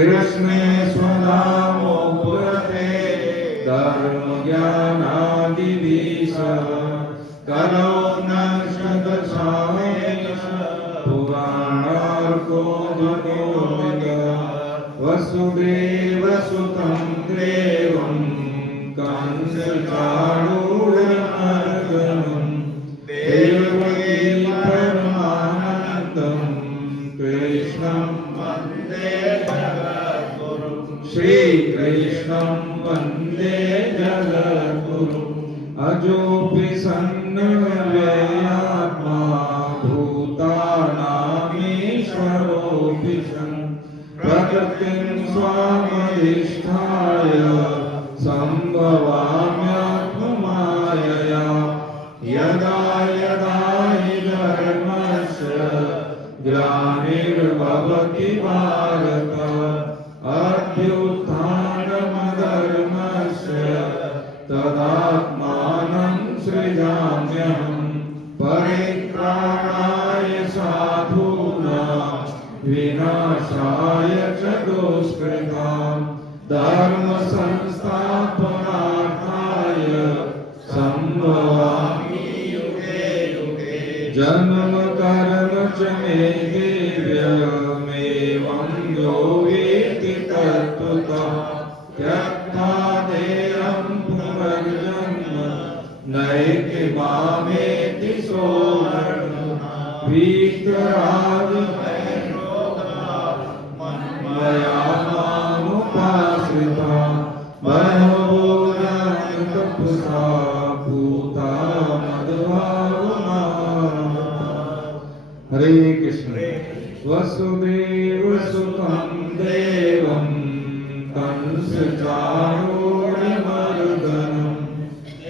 कृष्णे स्वनामो पुरते धर्म ज्ञानादिवीश करो नक्षत्रशामेन पुराणार्को धनुर्विद वसुदेव सुतं देवं कंसचाणूरमर्दनं देवकी परमानन्दं कृष्णं वन्दे श्री कृष्णं वन्दे जगद्गुरुं अजोऽपि सन्नव्ययात्मा भूतानामीश्वरोऽपि सन् प्रकृतिं स्वामधिष्ठाय सम्भवाम्यात्ममायया यदा यदा हि धर्मस्य ग्लानिर्भवति भारत अभ्युत्थानमधर्मस्य तदात्मानं सृजाम्यहं परित्राणाय साधूनां विनाशाय च दुष्कृतां धर्मसंस्थापनार्थाय सम्भवामि युगे युगे जन्म कर्म च मे दिव्यमेवं यो वेत्ति तत्त्वतः त्यक्त्वा देहं पुनर्जन्म नैति मामेति सोऽर्जुनः वीतरागभयरोगमया मामुपाश्रिता बहवो तपसा भूता मद्भावमाः। हरे कृष्ण। वसुदेव सुतं देवं कंसचाणूरमर्दनं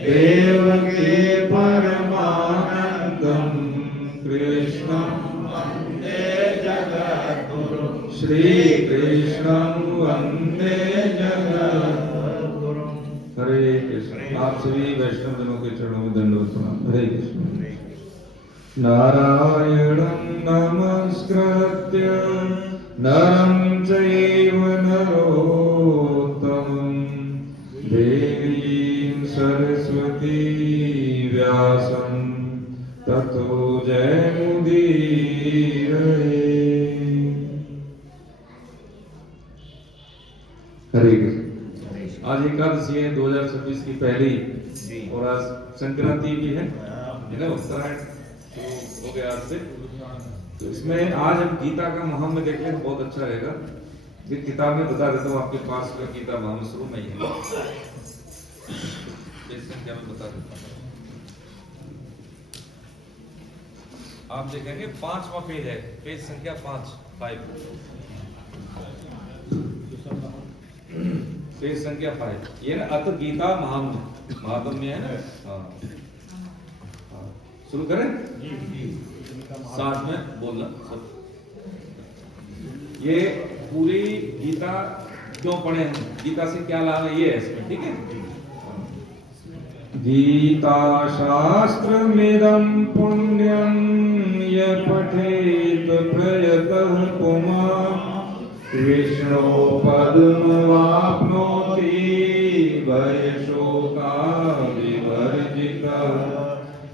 देवकी परमानन्दं कृष्णं वन्दे जगद्गुरुं श्रीकृष्णं वन्दे जगद्गुरुं। हरे कृष्ण। आप सभी वैष्णव जनों के चरणों में दंडवत प्रणाम। हरे कृष्ण। नारायणं नमस्कृत्य नरं चैव नरोत्तमं देवीं सरस्वती व्यासं ततो जयमुदीरये। हरे कृष्ण। आज एकादशी है 2026 की पहली और आज संक्रांति भी है ना, उत्तरायण हो गया आज से। तो इसमें आज हम गीता का महात्म्य देख लें तो बहुत अच्छा रहेगा। ये किताब में बता देता हूँ आपके पास का गीता महात्म्य शुरू में ही है, पेज संख्या में बता देता हूँ। आप देखेंगे 5वां पेज है, पेज संख्या 5 पेज संख्या 5 ये ना अथ गीता महात्म्य है ना। हाँ शुरू करें साथ में बोलना सब। ये पूरी गीता क्यों पढ़े हम, गीता से क्या लाभ है ये है इसमें, ठीक है। गीता शास्त्रमिदं पुण्यं य पठेत प्रयतः पुमान् विष्णो पद्मवाप्नोति भयशोकादिवर्जितः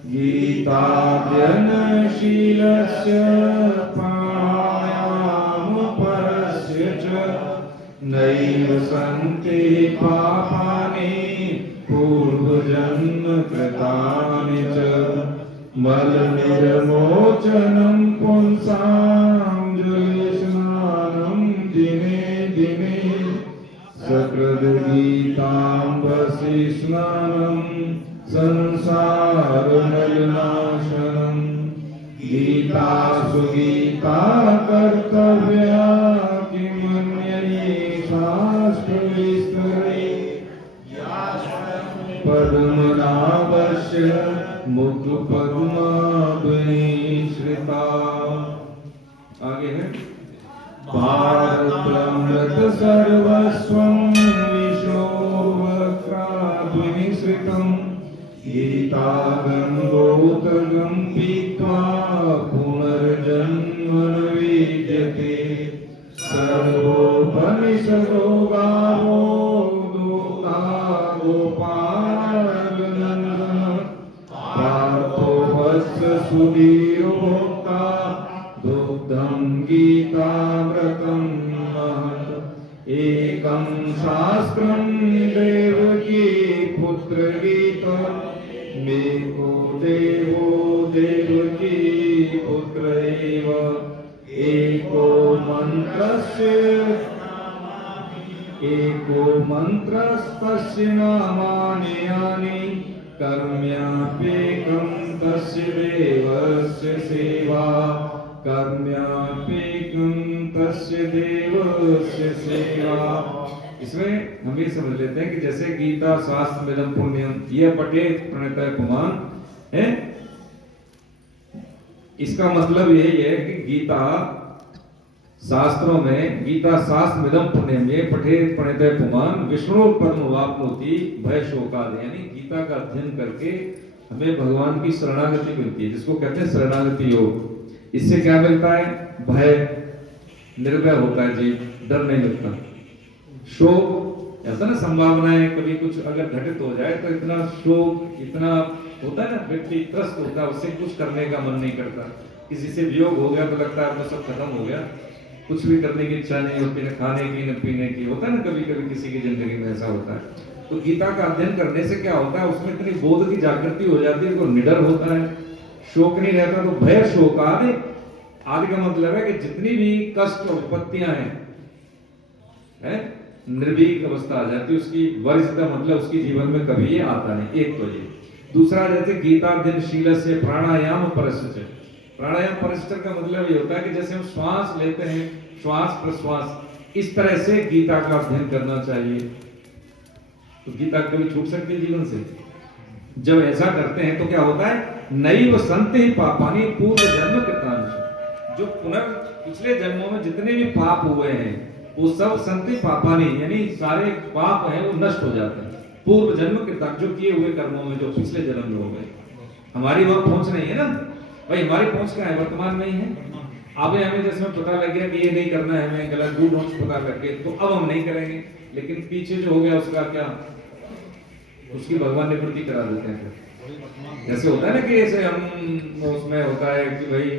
गीताध्ययनशीलस्य प्राणायामपरस्य च नैव सन्ति पापानि पूर्वजन्म कृतानि च मलनिर्मोचनं पुंसां जलस्नानं दिने दिने सकृद्गीताम्बसि स्नानं संसारमलिनाशनं गीता सुगीता कर्तव्या किमन्यये शास्त्रविस्तरे पद्मनाभस्य मुखपद्माभि श्रिता। आगे है भारतमृत सर्वस्वं विशोवक्राद्विनिश्रितं गीता गङ्गोदकं पीत्वा पुनर्जन्म न विद्यते सर्वोपनिषदो सरोगारो दूता गोपाल नंदन पार्थो वत्स सुधीर भोक्ता दुग्धं गीतामृतं महत् एकं शास्त्रं देवकी पुत्र गीतम् एको देवो देवकी पुत्र एव एको मन्त्रस्तस्य नामानि यानि कर्म्याप्येकं तस्य देवस्य सेवा कर्म्याप्येकं तस्य देवस्य सेवा। इसमें हम ये समझ लेते हैं कि जैसे गीता शास्त्र वेदम पुण्यम ये पठेत प्रणतः पुमान है, इसका मतलब यही है कि गीता शास्त्रों में गीता शास्त्र वेदम पुण्यम ये पठेत प्रणतः पुमान विष्णु परम वाप्नोति भय शोकाद, यानी गीता का अध्ययन करके हमें भगवान की शरणागति मिलती है, जिसको कहते हैं शरणागति योग। इससे क्या मिलता है? भय, निर्भय होता है जी, डर नहीं मिलता। शोक ऐसा ना, संभावनाएं कभी कुछ अगर घटित हो जाए तो इतना शोक, इतना होता है ना, व्यक्ति त्रस्त होता है, उससे कुछ करने का मन नहीं करता। किसी से वियोग हो गया तो लगता है अब सब खत्म हो गया, कुछ भी करने की इच्छा नहीं होती, न खाने की न पीने की। होता है ना कभी कभी किसी की जिंदगी में ऐसा होता है। तो गीता का अध्ययन करने से क्या होता है, उसमें इतनी बोध की जागृति हो जाती है, तो निडर होता है, शोक नहीं रहता। तो भय शोक आदि, आदि का मतलब है कि जितनी भी कष्ट और विपत्तियां हैं, निर्भीक अवस्था आ जाती है उसकी। वरिष्ठता मतलब उसकी जीवन में कभी ये आता नहीं। एक तो ये। दूसरा, जैसे गीता दिन शील से प्राणायाम परिश्चर्य। प्राणायाम परिश्चर्य का मतलब ये होता है कि जैसे हम श्वास लेते हैं, श्वास प्रश्वास, इस तरह से गीता का अध्ययन करना चाहिए। तो गीता कभी छूट सकती है जीवन से? जब ऐसा करते हैं तो क्या होता है, नैव सन्ति पापानि पूर्व जन्म कृतांश। जो पिछले जन्मों में जितने भी पाप हुए हैं वो सब संति पापानी, यानी सारे पाप हैं वो नष्ट हो जाते हैं पूर्व जन्म के तक, जो किए हुए कर्मों में, जो पिछले जन्म में हो गए। हमारी वहां पहुंच नहीं है ना भाई, हमारी पहुंच क्या है, वर्तमान में ही है। अब हमें जैसे पता लग गया कि ये नहीं करना है, हमें गलत डू नॉट पता लग गए, तो अब हम नहीं करेंगे। लेकिन पीछे जो हो गया उसका क्या, उसकी भगवान निवृत्ति करा देते हैं। जैसे होता है ना कि ऐसे हम उसमें होता है कि भाई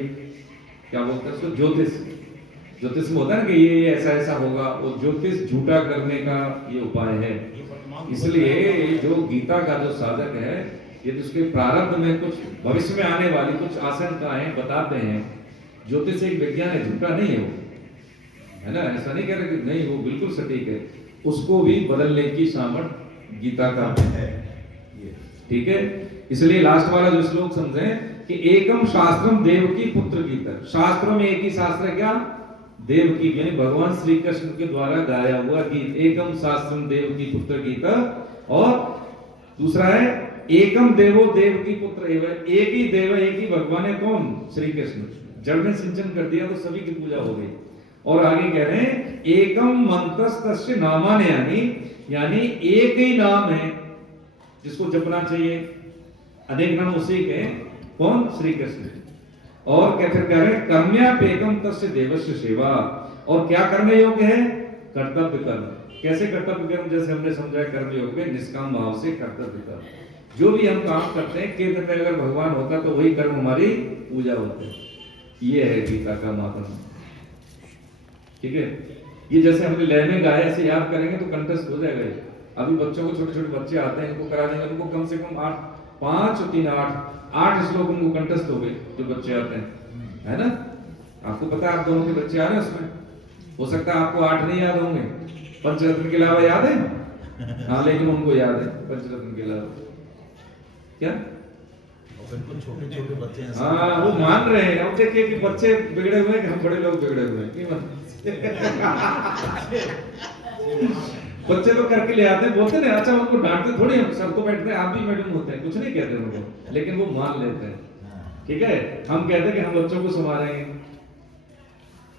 क्या बोलते हैं उसको, ज्योतिष में होता है ना कि ये ऐसा ऐसा होगा, वो ज्योतिष झूठा करने का ये उपाय है। इसलिए जो गीता का जो साधक है, ये तो उसके प्रारब्ध में कुछ भविष्य में आने वाली कुछ आशंकाएं बताते हैं। ज्योतिष एक विज्ञान है, झूठा नहीं है वो, है ना। ऐसा नहीं कह रहे कि नहीं, वो बिल्कुल सटीक है। उसको भी बदलने की सामर्थ्य गीता का है, ठीक है। इसलिए लास्ट वाला जो श्लोक समझें कि एकम शास्त्रम देवकी पुत्र गीता। शास्त्रों में एक ही शास्त्र है, क्या? देवकी, यानी भगवान श्री कृष्ण के द्वारा गाया हुआ गीत। एकम शास्त्रम देवकी पुत्र गीता। और दूसरा है एकम देवो देवकी पुत्र एव। एक ही देव, एक ही भगवान है, कौन? श्री कृष्ण। जड़ में सिंचन कर दिया तो सभी की पूजा हो गई। और आगे कह रहे हैं एकम मंत्रस्तस्य नामानि, यानी एक ही नाम है जिसको जपना चाहिए। अनेक नाम उसी के, कौन? श्री कृष्ण। और क्या फिर कह रहे हैं कर्म्यापेकम तस्य देवस्य सेवा। और क्या करने योग्य है? कर्तव्य कर्म। कैसे कर्तव्य कर्म? जैसे हमने समझा कर्म योग में निष्काम भाव से कर्तव्य कर्म। जो भी हम काम करते हैं केंद्र में अगर भगवान होता तो वही कर्म हमारी पूजा होते। ये है गीता का मातम, ठीक है। ये जैसे हमने लय में गाया, ऐसे याद करेंगे तो कंठस्थ हो जाएगा। अभी बच्चों को, छोटे छोटे बच्चे आते हैं, इनको करा देंगे, उनको कम से कम 5 और 3 8 श्लोक उनको कंठस्थ हो गए जो बच्चे आते हैं, है ना। आपको पता है आप दोनों के बच्चे आ रहे हैं उसमें, हो सकता है आपको 8 नहीं याद होंगे, पंचरत्न के अलावा याद है? हाँ, लेकिन उनको याद है पंचरत्न के अलावा। क्या छोटे छोटे बच्चे हैं, हाँ वो मान रहे हैं। अब देखिए कि बच्चे बिगड़े हुए हैं कि हम बड़े लोग बिगड़े हुए हैं, क्यों? बच्चे लोग करके ले आते हैं, बोलते हैं अच्छा, उनको डांटते थोड़ी हम, सर तो बैठते हैं, आप भी मैडम होते हैं, कुछ नहीं कहते उनको, लेकिन वो मान लेते हैं, ठीक है। हम कहते हैं कि हम बच्चों को संभालेंगे,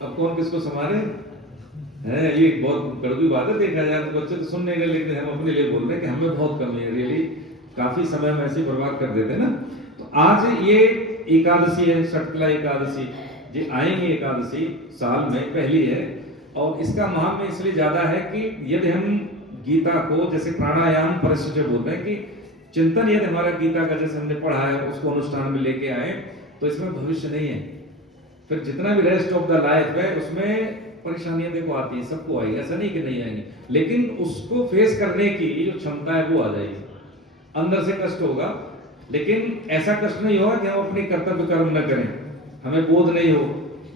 अब कौन किसको संभाले है? ये बहुत कड़वी बात है। देखा जाए तो बच्चे तो सुन नहीं रहे, लेकिन हम अपने लिए बोल रहे हैं कि हमें बहुत कमी है। रियली काफी समय में ऐसे बर्बाद कर देते हैं ना। तो आज ये एकादशी है, षटकला एकादशी, जो आएंगे एकादशी साल में पहली है। और इसका महात्म्य इसलिए ज्यादा है कि यदि हम गीता को जैसे प्राणायाम परिश्चर्य बोलते हैं कि चिंतन यदि हमारा गीता का जैसे हमने पढ़ा है उसको अनुष्ठान में लेके आए तो इसमें भविष्य नहीं है। फिर जितना भी रेस्ट ऑफ द लाइफ है उसमें परेशानियां देखो आती है, सबको आएगी, ऐसा नहीं कि नहीं आएंगी, लेकिन उसको फेस करने की जो क्षमता है वो आ जाएगी। अंदर से कष्ट होगा लेकिन ऐसा कष्ट नहीं होगा कि हम अपने कर्तव्य कर्म न करें, हमें बोध नहीं हो,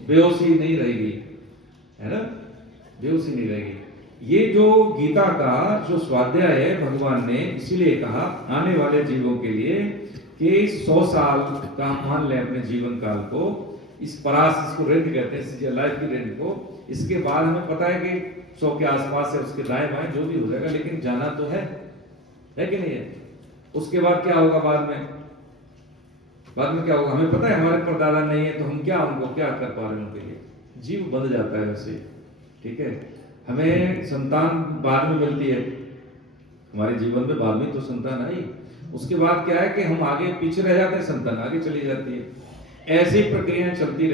बेहोशी नहीं रहेगी, है ना, बेहोशी नहीं रहेगी। ये जो गीता का जो स्वाध्याय है भगवान ने इसीलिए कहा आने वाले जीवों के लिए कि 100 साल का मान लें अपने जीवन काल को, इस परास इसको रेंज कहते हैं, इस लाइफ की रेंज को, इसके बाद हमें पता है कि 100 के आसपास है, उसके दाएं बाएं जो भी हो जाएगा, लेकिन जाना तो है कि नहीं है। उसके बाद क्या होगा, बाद में क्या होगा हमें पता है, हमारे परदादा नहीं है तो हम क्या उनको क्या कर पा रहे हैं, उनके लिए जीव बंध जाता है वैसे, ठीक है। हमें संतान बाद में मिलती है, हमारे जीवन में बाद में तो संतान आई, उसके बाद क्या है कि हम आगे पीछे रह जाते हैं, संतान आगे चली जाती है। ऐसी प्रक्रियाएं चलती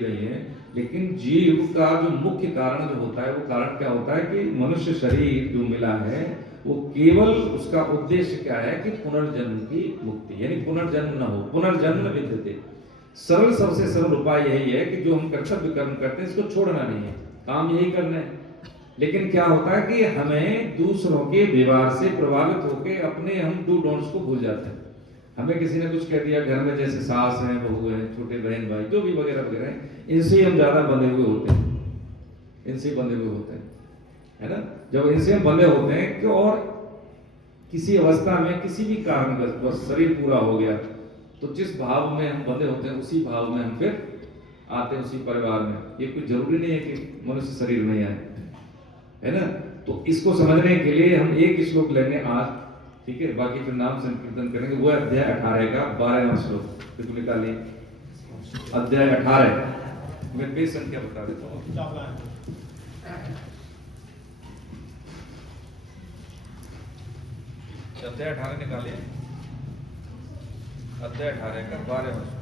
रही हैं, लेकिन जीव का जो मुख्य कारण जो होता है वो कारण क्या होता है कि मनुष्य शरीर जो मिला है वो केवल उसका उद्देश्य क्या है कि पुनर्जन्म की मुक्ति, यानी पुनर्जन्म न हो, पुनर्जन्म विद्यते। सरल, सबसे सरल उपाय यही है कि जो हम कर्तव्य कर्म करते हैं इसको छोड़ना नहीं है, काम यही करना है। लेकिन क्या होता है कि हमें दूसरों के व्यवहार से प्रभावित होकर अपने हम डू डोंट्स को भूल जाते हैं। हमें किसी ने कुछ कह दिया घर में, जैसे सास हैं, बहू हैं, छोटे बहन भाई जो भी वगैरह वगैरह हैं, इनसे हम ज्यादा बंधे हुए होते हैं, है ना। जब इनसे हम बंधे होते हैं कि और किसी अवस्था में किसी भी कारण बस शरीर पूरा हो गया तो जिस भाव में हम बंधे होते हैं उसी भाव में हम फिर आते हैं उसी परिवार में। ये कोई जरूरी नहीं है कि मनुष्य शरीर में आए, है ना। तो इसको समझने के लिए हम एक श्लोक लेंगे आज, ठीक है, बाकी फिर नाम संकीर्तन करेंगे। वो अध्याय 18 का 12वां श्लोक, बिल्कुल निकालिए, अध्याय 18। मैं पेज संख्या बता देता हूँ, अध्याय 18 निकालिए, अध्याय 18 का 12वां श्लोक।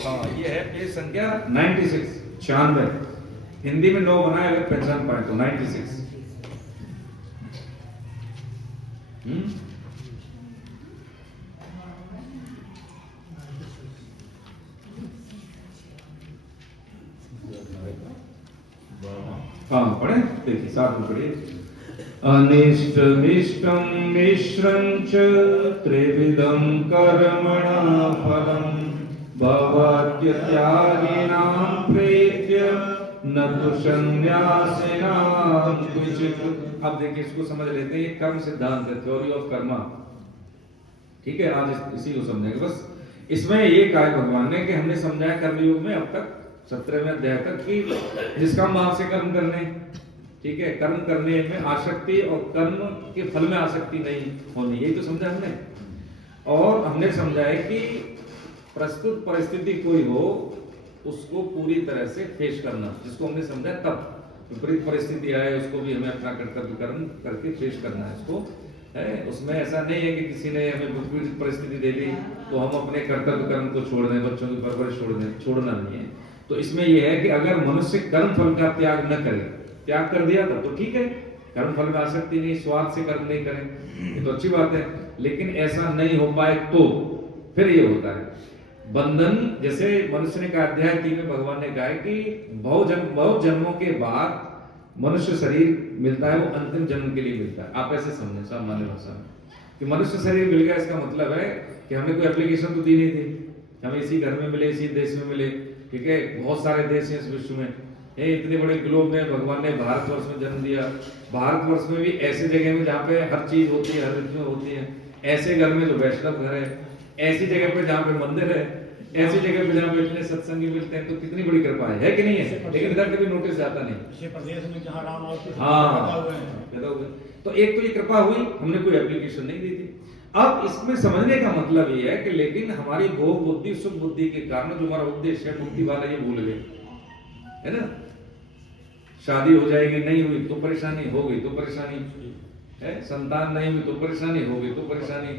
हाँ, ये है पेज संख्या 96, 96। हिंदी में 9 बनाए, अगर पहचान पाए तो 96। हाँ पढ़े, देखिए साथ में पढ़िए। अनिष्टमिष्टं मिश्रं च त्रिविधं कर्मणा फलम् भवत्यत्यागिनां प्रेत्य न तु सन्न्यासिनां क्वचित्। अब देखिए इसको समझ लेते हैं, ये कर्म सिद्धांत है, थ्योरी ऑफ कर्मा, ठीक है। आज इसी को समझेंगे। बस इसमें ये कहा भगवान ने कि हमने समझाया कर्मयोग में अब तक 17वें अध्याय तक कि जिसका भाव से कर्म करने, ठीक है, कर्म करने में आसक्ति और कर्म के फल में आसक्ति नहीं होनी, यही तो समझा हमने। और हमने समझा है कि प्रस्तुत परिस्थिति कोई हो उसको पूरी तरह से फेस करना, जिसको हमने समझा तब विपरीत परिस्थिति आए उसको भी हमें अपना कर्तव्य कर्म करके फेस करना है उसको, है। उसमें ऐसा नहीं है कि किसी ने हमें विपरीत परिस्थिति दे दी तो हम अपने कर्तव्य कर्म को छोड़ दें, बच्चों की परवरिश छोड़ना नहीं है। तो इसमें यह है कि अगर मनुष्य कर्म फल का त्याग न करे, त्याग कर दिया तब तो ठीक है, कर्म फल में आसक्ति नहीं, स्वार्थ से कर्म नहीं करें, ये तो अच्छी बात है। लेकिन ऐसा नहीं हो पाए तो फिर ये होता है बंधन। जैसे मनुष्य ने कहा, अध्याय 3 में भगवान ने कहा है कि बहुत जन्मों के बाद मनुष्य शरीर मिलता है, वो अंतिम जन्म के लिए मिलता है। आप ऐसे समझें सामान्य भाषा में कि मनुष्य शरीर मिल गया, इसका मतलब है कि हमें कोई एप्लीकेशन तो दी नहीं थी, हमें इसी घर में मिले, इसी देश में मिले, ठीक है। बहुत सारे देश हैं इस विश्व में, इतने बड़े ग्लोब में भगवान ने भारतवर्ष में जन्म दिया। भारतवर्ष में भी ऐसी जगह में जहाँ पे हर चीज होती है, हर ऋतु होती है, ऐसे घर में जो वैष्णव घर है, ऐसी जगह पे जहाँ पे मंदिर है, ऐसी जगह पे जहाँ पे इतने सत्संगी मिलते हैं, तो कितनी बड़ी कृपा है कि नहीं है। लेकिन इधर कभी नोटिस जाता नहीं, प्रदेश में जहाँ राम हाँ, तो एक तो ये कृपा हुई, हमने कोई एप्लीकेशन नहीं दी थी। अब इसमें समझने का मतलब ये है कि लेकिन हमारी भोग बुद्धि, सुख बुद्धि के कारण जो हमारा उद्देश्य है मुक्ति वाला, ये भूल गए, है ना। शादी हो जाएगी, नहीं हुई तो परेशानी, हो गई तो परेशानी है, संतान नहीं हुई तो परेशानी, हो गई तो परेशानी,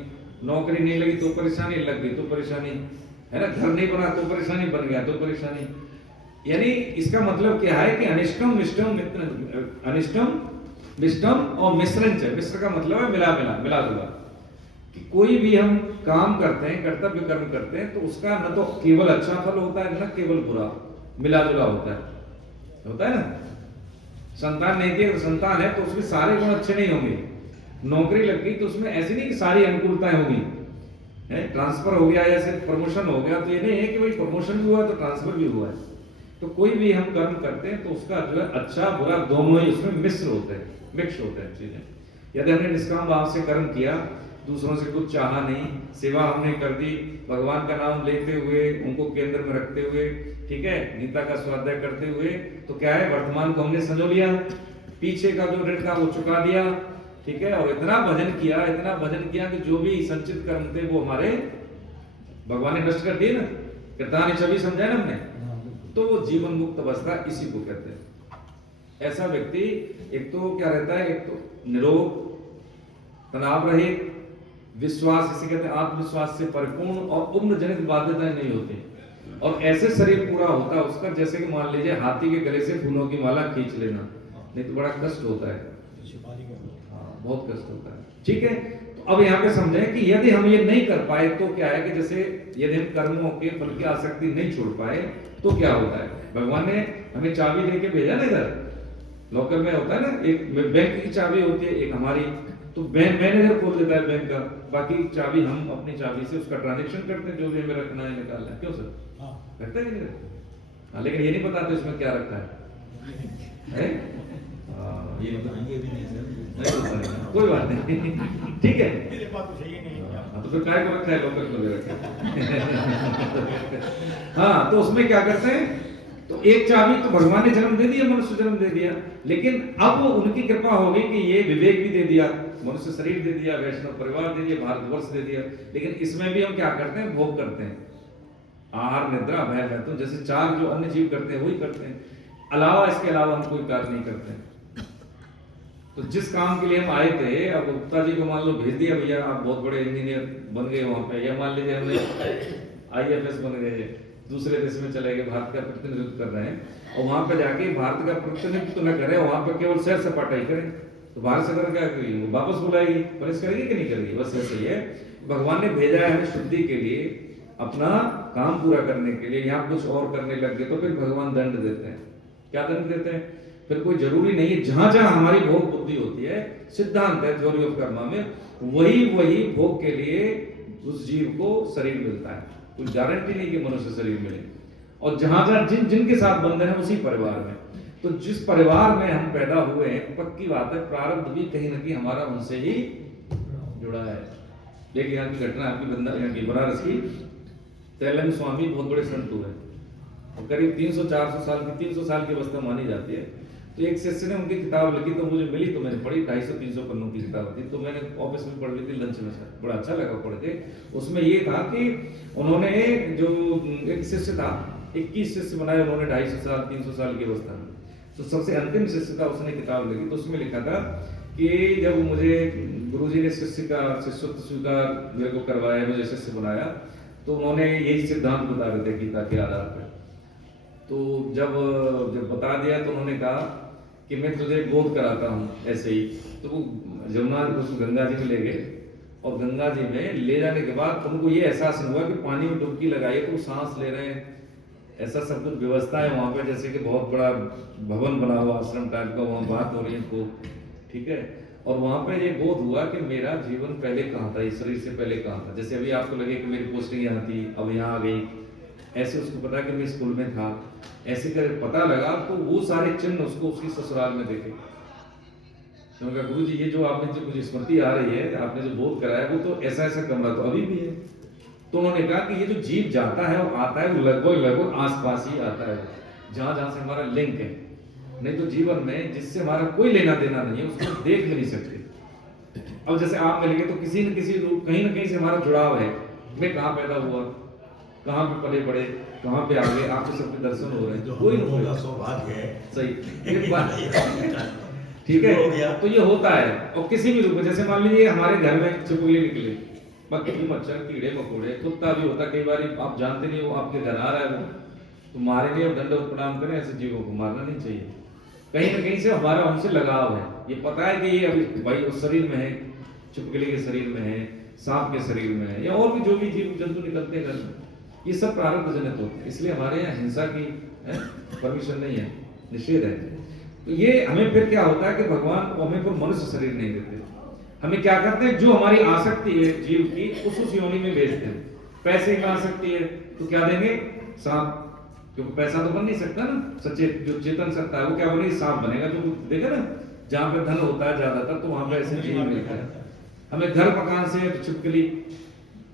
नौकरी नहीं लगी तो परेशानी, लग गई तो परेशानी, है ना, घर नहीं बना तो परेशानी, बन गया तो परेशानी। यानी इसका मतलब क्या है कि अनिष्टम विष्टम मित्र, अनिष्टम विष्टम और मिश्रण है। मिश्र का मतलब है मिला मिला मिला जुला, कि कोई भी हम काम करते हैं, कर्तव्य कर्म करते हैं, तो उसका न तो केवल अच्छा फल होता है न केवल बुरा, मिला जुला होता है ना। संतान नहीं थी, अगर संतान है तो उसमें सारे गुण अच्छे नहीं होंगे। नौकरी लग गई तो उसमें ऐसी नहीं कि सारी अनुकूलताएं होगी, है ट्रांसफर हो गया या सिर्फ प्रमोशन हो गया, तो ये नहीं है कि भाई प्रमोशन भी हुआ तो ट्रांसफर भी हुआ है। तो कोई भी हम कर्म करते हैं तो उसका जो है अच्छा बुरा दोनों ही उसमें मिश्र होते हैं, मिक्स होते हैं चीजें। यदि हमने निष्काम भाव से कर्म किया, दूसरों से कुछ चाहा नहीं, सेवा हमने कर दी, भगवान का नाम लेते हुए, उनको केंद्र में रखते हुए, ठीक है, गीता का स्वाध्याय करते हुए, तो क्या है, वर्तमान को हमने संजो लिया, पीछे का जो ऋण था वो चुका दिया, ठीक है, और इतना भजन किया, इतना भजन किया कि जो भी संचित कर्म थे वो हमारे भगवान ने नष्ट कर दिए ना, कृतानि छवि समझा ना हमने, तो वो जीवन मुक्त अवस्था इसी को कहते हैं। ऐसा व्यक्ति एक तो क्या रहता है, एक तो निरोग, तनाव रहित, विश्वास, इसे कहते हैं आत्मविश्वास से परिपूर्ण, और उम्र जनित बाध्यताएं नहीं होती, और ऐसे शरीर पूरा होता है उसका, जैसे कि मान लीजिए हाथी के गले से फूलों की माला खींच लेना, नहीं तो बड़ा कष्ट होता है, बहुत कष्ट होता है। ठीक है, तो अब यहाँ पे समझें कि यदि हम ये नहीं कर पाए तो क्या है कि जैसे यदि हम कर्मों के फल की आसक्ति नहीं छोड़ पाए तो क्या होता है, भगवान ने हमें चाबी देके भेजा ना, इधर लॉकर में होता है ना, एक बैंक की चाबी होती है, एक हमारी, तो बैंक मैनेजर खोल देता है बैंक का, बाकी चाबी हम अपनी चाबी से उसका ट्रांजेक्शन करते हैं, जो भी हमें रखना है निकालना है, क्यों सर रखता है कि नहीं रखता? लेकिन ये नहीं बताते उसमें क्या रखा है? ये बताएंगे भी नहीं सर, नहीं, कोई बात नहीं, ठीक है, तो फिर काय को रखा है, लोकल को ले रखा है। हाँ, तो उसमें क्या करते हैं, तो एक चाबी तो भगवान ने जन्म दे दिया, मनुष्य जन्म दे दिया, लेकिन अब उनकी कृपा होगी कि ये विवेक भी दे दिया, मनुष्य शरीर दे दिया, वैष्णव परिवार दे दिया, भारतवर्ष दे दिया, लेकिन इसमें भी हम क्या करते हैं, भोग करते हैं, आहार निद्रा भय मैथुन, जैसे चार जो अन्य जीव करते हैं वही करते हैं, अलावा इसके अलावा हम कोई कार्य नहीं करते हैं। तो जिस काम के लिए हम आए थे, अब गुप्ता जी को मान लो भेज दिया, भैया आप बहुत बड़े इंजीनियर बन गए वहां पे, या मान लीजिए हमने IFS बन गए, दूसरे देश में चले गए, भारत का प्रतिनिधित्व कर रहे हैं, और वहां पे जाके भारत का प्रतिनिधित्व न करें, वहां पे केवल सैर सपाटा ही करें, तो भारत सरकार क्या करेगी, वो वापस बुलाएगी, पनिश करेगी कि नहीं करेगी? बस ऐसे ही है, भगवान ने भेजा है हमें शुद्धि के लिए, अपना काम पूरा करने के लिए। यहाँ कुछ और करने लग गए तो फिर भगवान दंड देते हैं। क्या दंड देते हैं? फिर कोई जरूरी नहीं है, जहां जहां हमारी भोग बुद्धि होती है, सिद्धांत है थ्योरी ऑफ कर्मा में, वही भोग के लिए उस जीव को शरीर मिलता है, कोई गारंटी नहीं कि मनुष्य शरीर मिले। और जहां जहां जिनके साथ बंधन है उसी परिवार में, तो जिस परिवार में हम पैदा हुए हैं, पक्की बात है प्रारब्ध भी कहीं ना कहीं हमारा उनसे ही जुड़ा है। एक यहाँ की घटना आपकी यहाँ की बनारस की, तैलन स्वामी बहुत बड़े संत हुए, करीब 300-400 साल की 300 साल की अवस्था मानी जाती है। तो एक शिष्य ने उनकी किताब लिखी, तो मुझे मिली, तो मैंने पढ़ी, 250-300 पन्नों की किताब थी, तो मैंने ऑफिस में पढ़ ली थी लंच में, बड़ा अच्छा लगा पढ़ के। उसमें ये था कि उन्होंने जो एक शिष्य था, 21 शिष्य बनाए उन्होंने 250 साल 300 साल की अवस्था में। तो सबसे अंतिम शिष्य था, उसने किताब लिखी, तो उसमें लिखा था कि जब मुझे गुरुजी ने शिष्यत्व स्वीकार मेरे को करवाया, मुझे शिष्य बनाया, तो उन्होंने यही सिद्धांत बता रहे थे गीता के आधार पर। तो जब बता दिया तो उन्होंने कहा कि मैं तुझे बोध कराता हूँ ऐसे ही। तो वो जमुना उसको गंगा जी में ले गए, और गंगा जी में ले जाने के बाद उनको ये एहसास हुआ कि पानी में डुबकी लगाई तो वो सांस ले रहे हैं, ऐसा सब कुछ व्यवस्था है वहाँ पे, जैसे कि बहुत बड़ा भवन बना हुआ आश्रम टाइप का, वहाँ बात हो रही है को, ठीक है। और वहाँ पे ये बोध हुआ कि मेरा जीवन पहले कहाँ था, इस शरीर से पहले कहाँ था। जैसे अभी आपको लगे कि मेरी पोस्टिंग यहाँ थी, अब यहाँ आ गई, ऐसे उसको पता कि मैं स्कूल में था, ऐसे कर पता लगा, तो वो सारे चिन्ह उसको उसकी ससुराल में देखे। तो कहा गुरु जी ये जो आपने जो मुझे स्मृति आ रही है, आपने जो बोध कराया, वो तो ऐसा ऐसा कमरा तो अभी भी है। तो उन्होंने कहा कि ये जो जीव जाता है वो आता है, वो लगभग आसपास ही आता है, जहां जहां से हमारा लिंक है। नहीं तो जीवन में जिससे हमारा कोई लेना देना नहीं है उसको देख भी नहीं सकते। अब जैसे आप मिल गए तो किसी न किसी रूप कहीं ना कहीं से हमारा जुड़ाव है, मैं कहाँ पैदा हुआ, कहाँ पे पले पड़े, कहाँ पे आ गए, आपके सबके दर्शन हो रहे हैं, कोई ना सौभाग्य है, सही एक बात ठीक है, तो ये होता है। और किसी भी रूप में, जैसे मान लीजिए हमारे घर में छिपकली निकले, मक्खी मच्छर कीड़े मकोड़े, कुत्ता भी होता कई बार, आप जानते नहीं, वो आपके घर आ रहा है, वो तो मारे नहीं, दंडवत प्रणाम करें, ऐसे जीवों को मारना नहीं चाहिए। कहीं ना कहीं से हमारा उनसे लगाव है, ये पता है कि ये अभी भाई उस शरीर में है, छिपकली के शरीर में है, सांप के शरीर में है, या और भी जो भी जीव जंतु निकलते हैं घर में, ये सब प्रारब्ध जनित होते हैं। इसलिए हमारे यहाँ हिंसा की परमिशन नहीं है, निषेध है। तो ये हमें फिर क्या होता है कि भगवान हमें फिर मनुष्य शरीर नहीं देते, हमें क्या करते हैं, जो हमारी आसक्ति है जीव की उस योनि में भेजते हैं। पैसे की आसक्ति है तो क्या देंगे, सांप, क्योंकि पैसा तो बन नहीं सकता ना, सचेत जो चेतन सत्ता है वो क्या बनेगी, सांप बनेगा। जो देखा ना, जहाँ पे धन होता है ज्यादातर तो वहां पे ऐसे जीव मिलता है। हमें घर मकान से तो छिपकली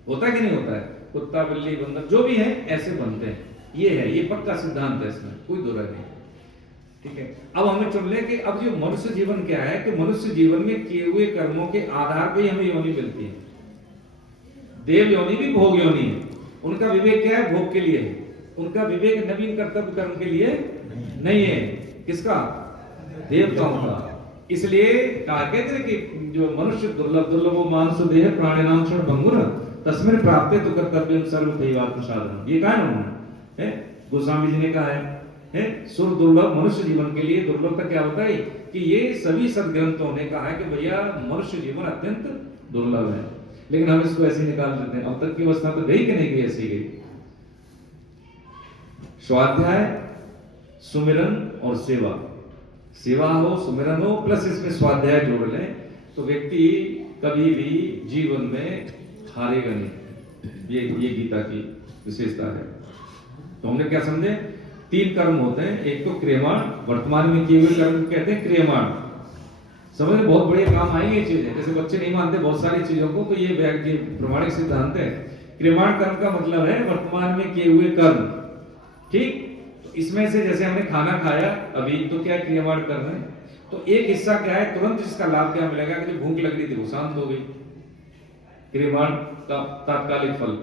होता है कि नहीं होता है, कुत्ता बिल्ली बंदर जो भी है ऐसे बनते हैं। ये है, ये पक्का सिद्धांत है, इसमें कोई दो राय नहीं। ठीक है, अब हमें चुन ले कि अब जो मनुष्य जीवन क्या है, कि मनुष्य जीवन में किए हुए कर्मों के आधार पर ही हमें योनि मिलती है। देव योनि भी भोग योनि है, उनका विवेक क्या है, भोग के लिए है, उनका विवेक नवीन कर्तव्य कर्म के लिए नहीं है। किसका, देवताओं का। इसलिए कहा कहते हैं कि जो मनुष्य दुर्लभ दुर्लभो मानसो देह प्राणिनाम क्षण भंगुर तस्मिन् प्राप्ते तो कर्तव्यम सर्व दैवात्म साधन। ये कहा ना उन्होंने, गोस्वामी जी ने कहा है सुर दुर्लभ, मनुष्य जीवन के लिए दुर्लभता क्या होता है कि ये सभी सदग्रंथों ने कहा है कि भैया मनुष्य जीवन अत्यंत दुर्लभ है, लेकिन हम इसको ऐसे निकाल देते हैं। अब तक की अवस्था तो गई कि नहीं गई, ऐसी गई। स्वाध्याय, सुमिरन और सेवा, सेवा हो सुमिरन हो प्लस इसमें स्वाध्याय जोड़ लें तो व्यक्ति कभी भी जीवन में हारेगा नहीं। ये गीता की विशेषता है। तो हमने क्या समझे, 3 कर्म होते हैं, एक तो क्रियमाण, वर्तमान में किए हुए कर्म कहते हैं क्रियमाण। समझ में बहुत बड़े काम आएंगे ये चीजें, जैसे बच्चे नहीं मानते बहुत सारी चीजों को, तो ये प्रमाणिक सिद्धांत है। क्रियमाण कर्म का मतलब है वर्तमान में किए हुए कर्म। ठीक, तो इसमें से जैसे हमने खाना खाया अभी, तो क्या क्रियमाण कर्म है। तो एक हिस्सा क्या है, तुरंत जिसका लाभ क्या मिलेगा कि जो भूख लग रही थी वो शांत हो गई, क्रियमाण का तात्कालिक फल।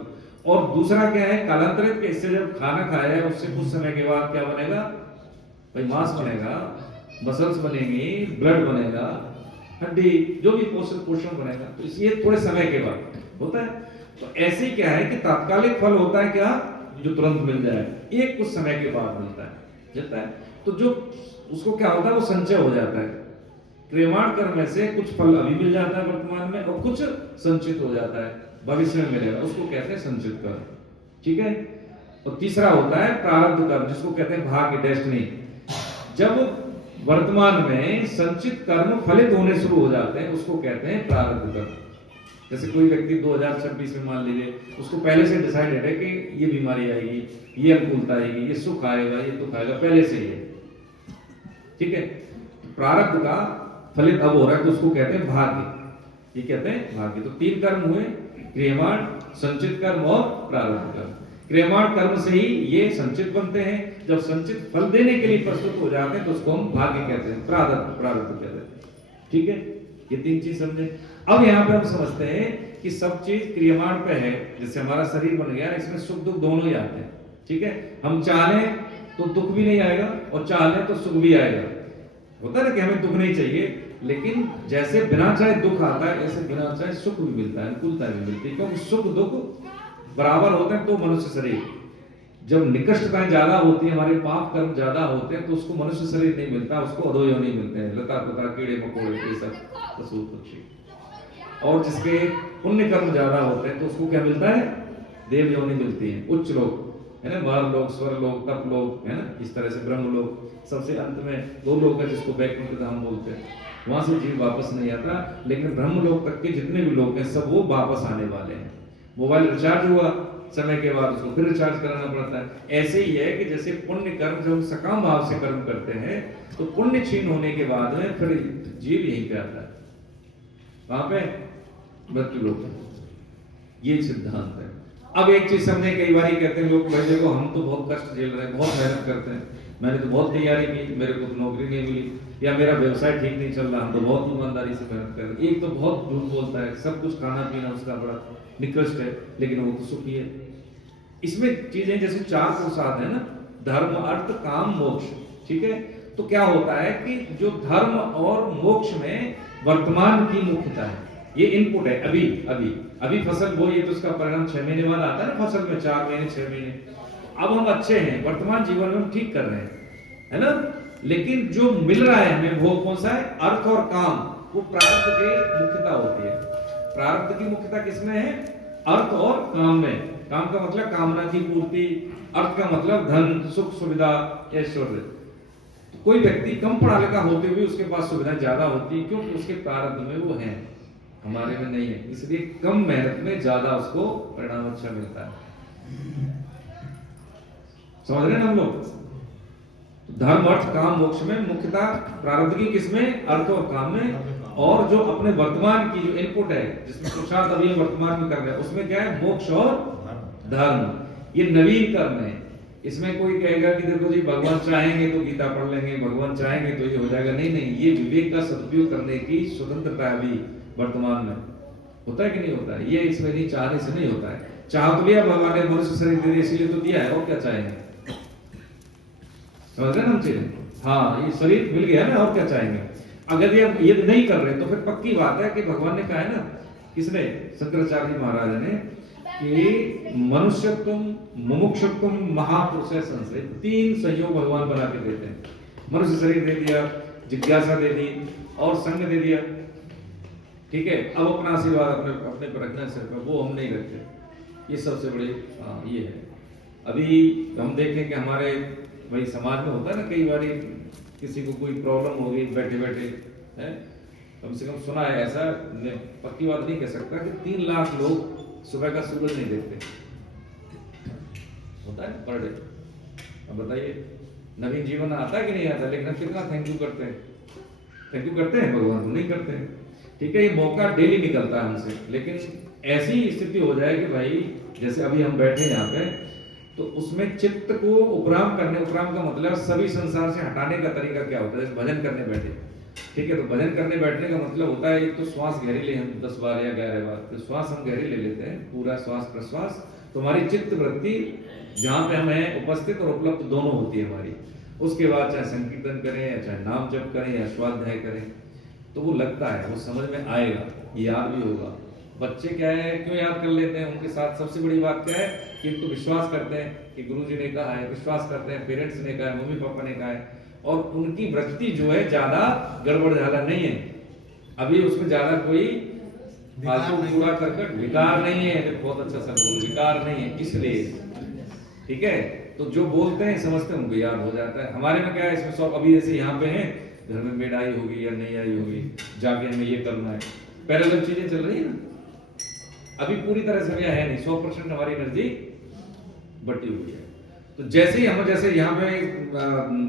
और दूसरा क्या है, कालांतरित के हिस्से, जब खाना खाया है उससे कुछ समय के बाद क्या बनेगा भाई, मांस बनेगा, मसल्स बनेंगी, ब्लड बनेगा, हड्डी, जो भी पोषण बनेगा, तो इसलिए थोड़े समय के बाद होता है। तो ऐसे ही क्या है कि तात्कालिक फल होता है क्या, जो तुरंत मिल जाए, एक कुछ समय के बाद मिलता है। तो जो उसको क्या होता है, वो संचय हो जाता है। क्रियमाण कर्म में से कुछ फल अभी मिल जाता है वर्तमान में, और कुछ संचित हो जाता है, भविष्य में मिलेगा, उसको कहते हैं संचित कर्म। ठीक है, और तीसरा होता है प्रारब्ध कर्म, जिसको कहते हैं भाग्य, डेस्टिनी। जब वर्तमान में संचित कर्म फलित होने शुरू हो जाते हैं उसको कहते हैं प्रारब्ध कर्म। जैसे कोई व्यक्ति 2026 में मान लीजिए उसको पहले से डिसाइडेड है कि ये बीमारी आएगी, ये अनुकूलता आएगी, ये सुख आएगा, ये दुख आएगा, पहले से ही है। ठीक है, प्रारब्ध का फलित अब हो रहा है तो उसको कहते हैं भाग्य। ये कहते हैं भाग्य। तो 3 कर्म हुए, क्रियमाण, संचित कर्म और प्रारब्ध कर्म। क्रियमाण कर्म से ही ये संचित बनते हैं, जब संचित फल देने के लिए प्रस्तुत हो जाते हैं तो उसको हम भाग्य कहते हैं, प्रारब्ध कहते हैं। ठीक है, ये 3 चीज समझे। अब यहाँ पे हम समझते हैं कि सब चीज क्रियमाण पे है। जैसे हमारा शरीर बन गया, इसमें सुख दुख दोनों ही आते हैं। ठीक है, हम चाहें तो दुख भी नहीं आएगा और चाहें तो सुख भी आएगा। होता है ना कि हमें दुख नहीं चाहिए, लेकिन जैसे बिना चाहे दुख आता है, ऐसे बिना चाहे सुख भी मिलता है, अनुकूलता भी मिलती है, क्योंकि सुख दुख बराबर होते हैं। तो मनुष्य शरीर जब निकृष्टताएं ज्यादा होती है, हमारे पाप कर्म ज्यादा होते हैं, तो उसको मनुष्य शरीर नहीं मिलता, उसको अधोयोनि मिलते हैं, लता पता, कीड़े मकोड़े, ये सब पशु पक्षी। और जिसके पुण्य कर्म ज्यादा होते हैं तो उसको क्या मिलता है, देव योनि मिलती है, उच्च लोक है ना, बाहर लोग, स्वर लोग, तप लोग है ना, इस तरह से ब्रह्म लोग। सबसे अंत में 2 लोग है जिसको वैकुंठ धाम बोलते हैं, वहां से जीव वापस नहीं आता। लेकिन ब्रह्म लोक तक के जितने भी लोग हैं सब वो वापस आने वाले हैं। मोबाइल रिचार्ज हुआ समय के बाद उसको फिर रिचार्ज कराना पड़ता है। ऐसे ही है कि जैसे पुण्य कर्म जब हम सकाम भाव से कर्म करते हैं तो पुण्य छीन होने के बाद में फिर जीव यहीं पे आता है, वहां पे मृत्यु लोक। ये सिद्धांत है। अब एक चीज समझे, कई बार कहते हैं लोग, भाई देखो हम तो बहुत कष्ट झेल रहे हैं, बहुत मेहनत करते हैं, मैंने तो बहुत तैयारी की, मेरे को तो नौकरी नहीं मिली, या मेरा व्यवसाय ठीक नहीं चल रहा, हम तो बहुत ईमानदारी से मेहनत कर रहे हैं। एक तो बहुत झूठ बोलता है, सब कुछ खाना पीना उसका बड़ा निकृष्ट है, लेकिन वो तो सुखी है। इसमें चीजें जैसे 4 पुरुषार्थ है ना, धर्म अर्थ काम मोक्ष। ठीक है, तो क्या होता है कि जो धर्म और मोक्ष में वर्तमान की मुख्यता है, ये इनपुट है अभी। अभी फसल बोई तो उसका परिणाम 6 महीने बाद आता है ना, फसल में 4 महीने 6 महीने। अब हम अच्छे हैं, वर्तमान जीवन में हम ठीक कर रहे हैं, है ना। लेकिन जो मिल रहा है हमें वो कौन सा है? अर्थ और काम। वो प्रारब्ध की मुख्यता होती है। प्रारब्ध की मुख्यता किसमें है? अर्थ और काम में। काम का मतलब कामना की पूर्ति, अर्थ का मतलब धन, सुख, सुविधा, ऐश्वर्य। तो कोई व्यक्ति कम पढ़ा लिखा होते हुए उसके पास सुविधाएं ज्यादा होती है, क्योंकि उसके प्रारब्ध में वो है, हमारे में नहीं है। इसलिए कम मेहनत में ज्यादा उसको परिणाम अच्छा मिलता है। समझ रहे हैं हम लोग? धर्म, अर्थ, काम, मोक्ष में मुख्यतः प्रारब्ध की किसमें? अर्थ और काम में। और जो अपने वर्तमान की जो इनपुट है, जिसमें पुरुषार्थ अभी हम वर्तमान में कर रहे हैं, उसमें क्या है? मोक्ष और धर्म। ये नवीन कर्म है। इसमें कोई कहेगा कि देखो जी भगवान चाहेंगे तो गीता पढ़ लेंगे, भगवान चाहेंगे तो ये हो जाएगा। नहीं नहीं, ये विवेक का सदुपयोग करने की स्वतंत्रता अभी वर्तमान में होता है कि नहीं होता है? ये इसमें नहीं, चाहने से नहीं होता है। चाह तो लिया भगवान ने, मनुष्य शरीर दे दिया इसीलिए तो दिया है, और क्या चाहेंगे? समझ रहे ना हम चीजें? हाँ, ये शरीर मिल गया ना, और क्या चाहेंगे? अगर ये नहीं कर रहे तो फिर पक्की बात है कि भगवान ने कहा है ना, किसने? शंकराचार्य महाराज ने, कि मनुष्यत्वम, मुमुक्षुत्वम, महापुरुष संश्रय। 3 संयोग भगवान बना के देते हैं। मनुष्य शरीर दे दिया, जिज्ञासा दे दी, और संग दे दिया। ठीक है, अब अपना आशीर्वाद अपने पर रखना सिर पर, वो हम नहीं रखते। ये सबसे बड़ी ये है। अभी हम देखें कि हमारे भाई समाज में होता है ना, कई बार किसी को कोई प्रॉब्लम हो गई बैठे बैठे, है, कम से कम सुना है ऐसा, पक्की बात नहीं कह सकता, कि 3 लाख लोग सुबह का सूरज नहीं देखते, होता है पर डे। अब बताइए, नवीन जीवन आता है कि नहीं आता? लेकिन हम कितना थैंक यू करते हैं? थैंक यू करते हैं भगवान को? नहीं करते हैं। ठीक है, ये मौका डेली निकलता है हमसे, लेकिन ऐसी स्थिति हो जाए कि भाई जैसे अभी हम बैठे हैं यहाँ पे, तो उसमें चित्त को उपराम करने, उपराम का मतलब सभी संसार से हटाने का तरीका क्या होता है? जैसे भजन करने बैठे, ठीक है, तो भजन करने बैठने का मतलब होता है एक तो श्वास गहरी ले हम 10 बार या 11 बार। तो श्वास हम गहरी ले लेते हैं, पूरा श्वास प्रश्वास, तो हमारी चित्त वृत्ति जहाँ पे हम हैं उपस्थित और उपलब्ध दोनों होती है हमारी। उसके बाद चाहे संकीर्तन करें या चाहे नाम जप करें या स्वाध्याय करें, तो वो लगता है, वो समझ में आएगा, याद भी होगा। बच्चे क्या है, क्यों याद कर लेते हैं? उनके साथ सबसे बड़ी बात क्या है कि एक तो विश्वास करते हैं कि गुरुजी ने कहा है, विश्वास करते हैं पेरेंट्स ने कहा है, मम्मी पापा ने कहा है, और उनकी वृत्ति जो है ज्यादा गड़बड़ ज्यादा नहीं है, अभी उसमें ज्यादा कोई फालतू कूड़ा करकट विकार नहीं है। बहुत अच्छा सर बोल, विकार नहीं है, इसलिए ठीक है। तो जो बोलते हैं समझते हैं, उनको याद हो जाता है। हमारे में क्या है, इसमें सब अभी जैसे यहाँ पे हैं, घर में मेड आई होगी या नहीं आई होगी, जाके हमें ये करना है, पैरेलल चीजें चल रही है ना, अभी पूरी तरह से है नहीं, 100% हमारी एनर्जी बटी हुई है। तो जैसे ही हम जैसे यहाँ पे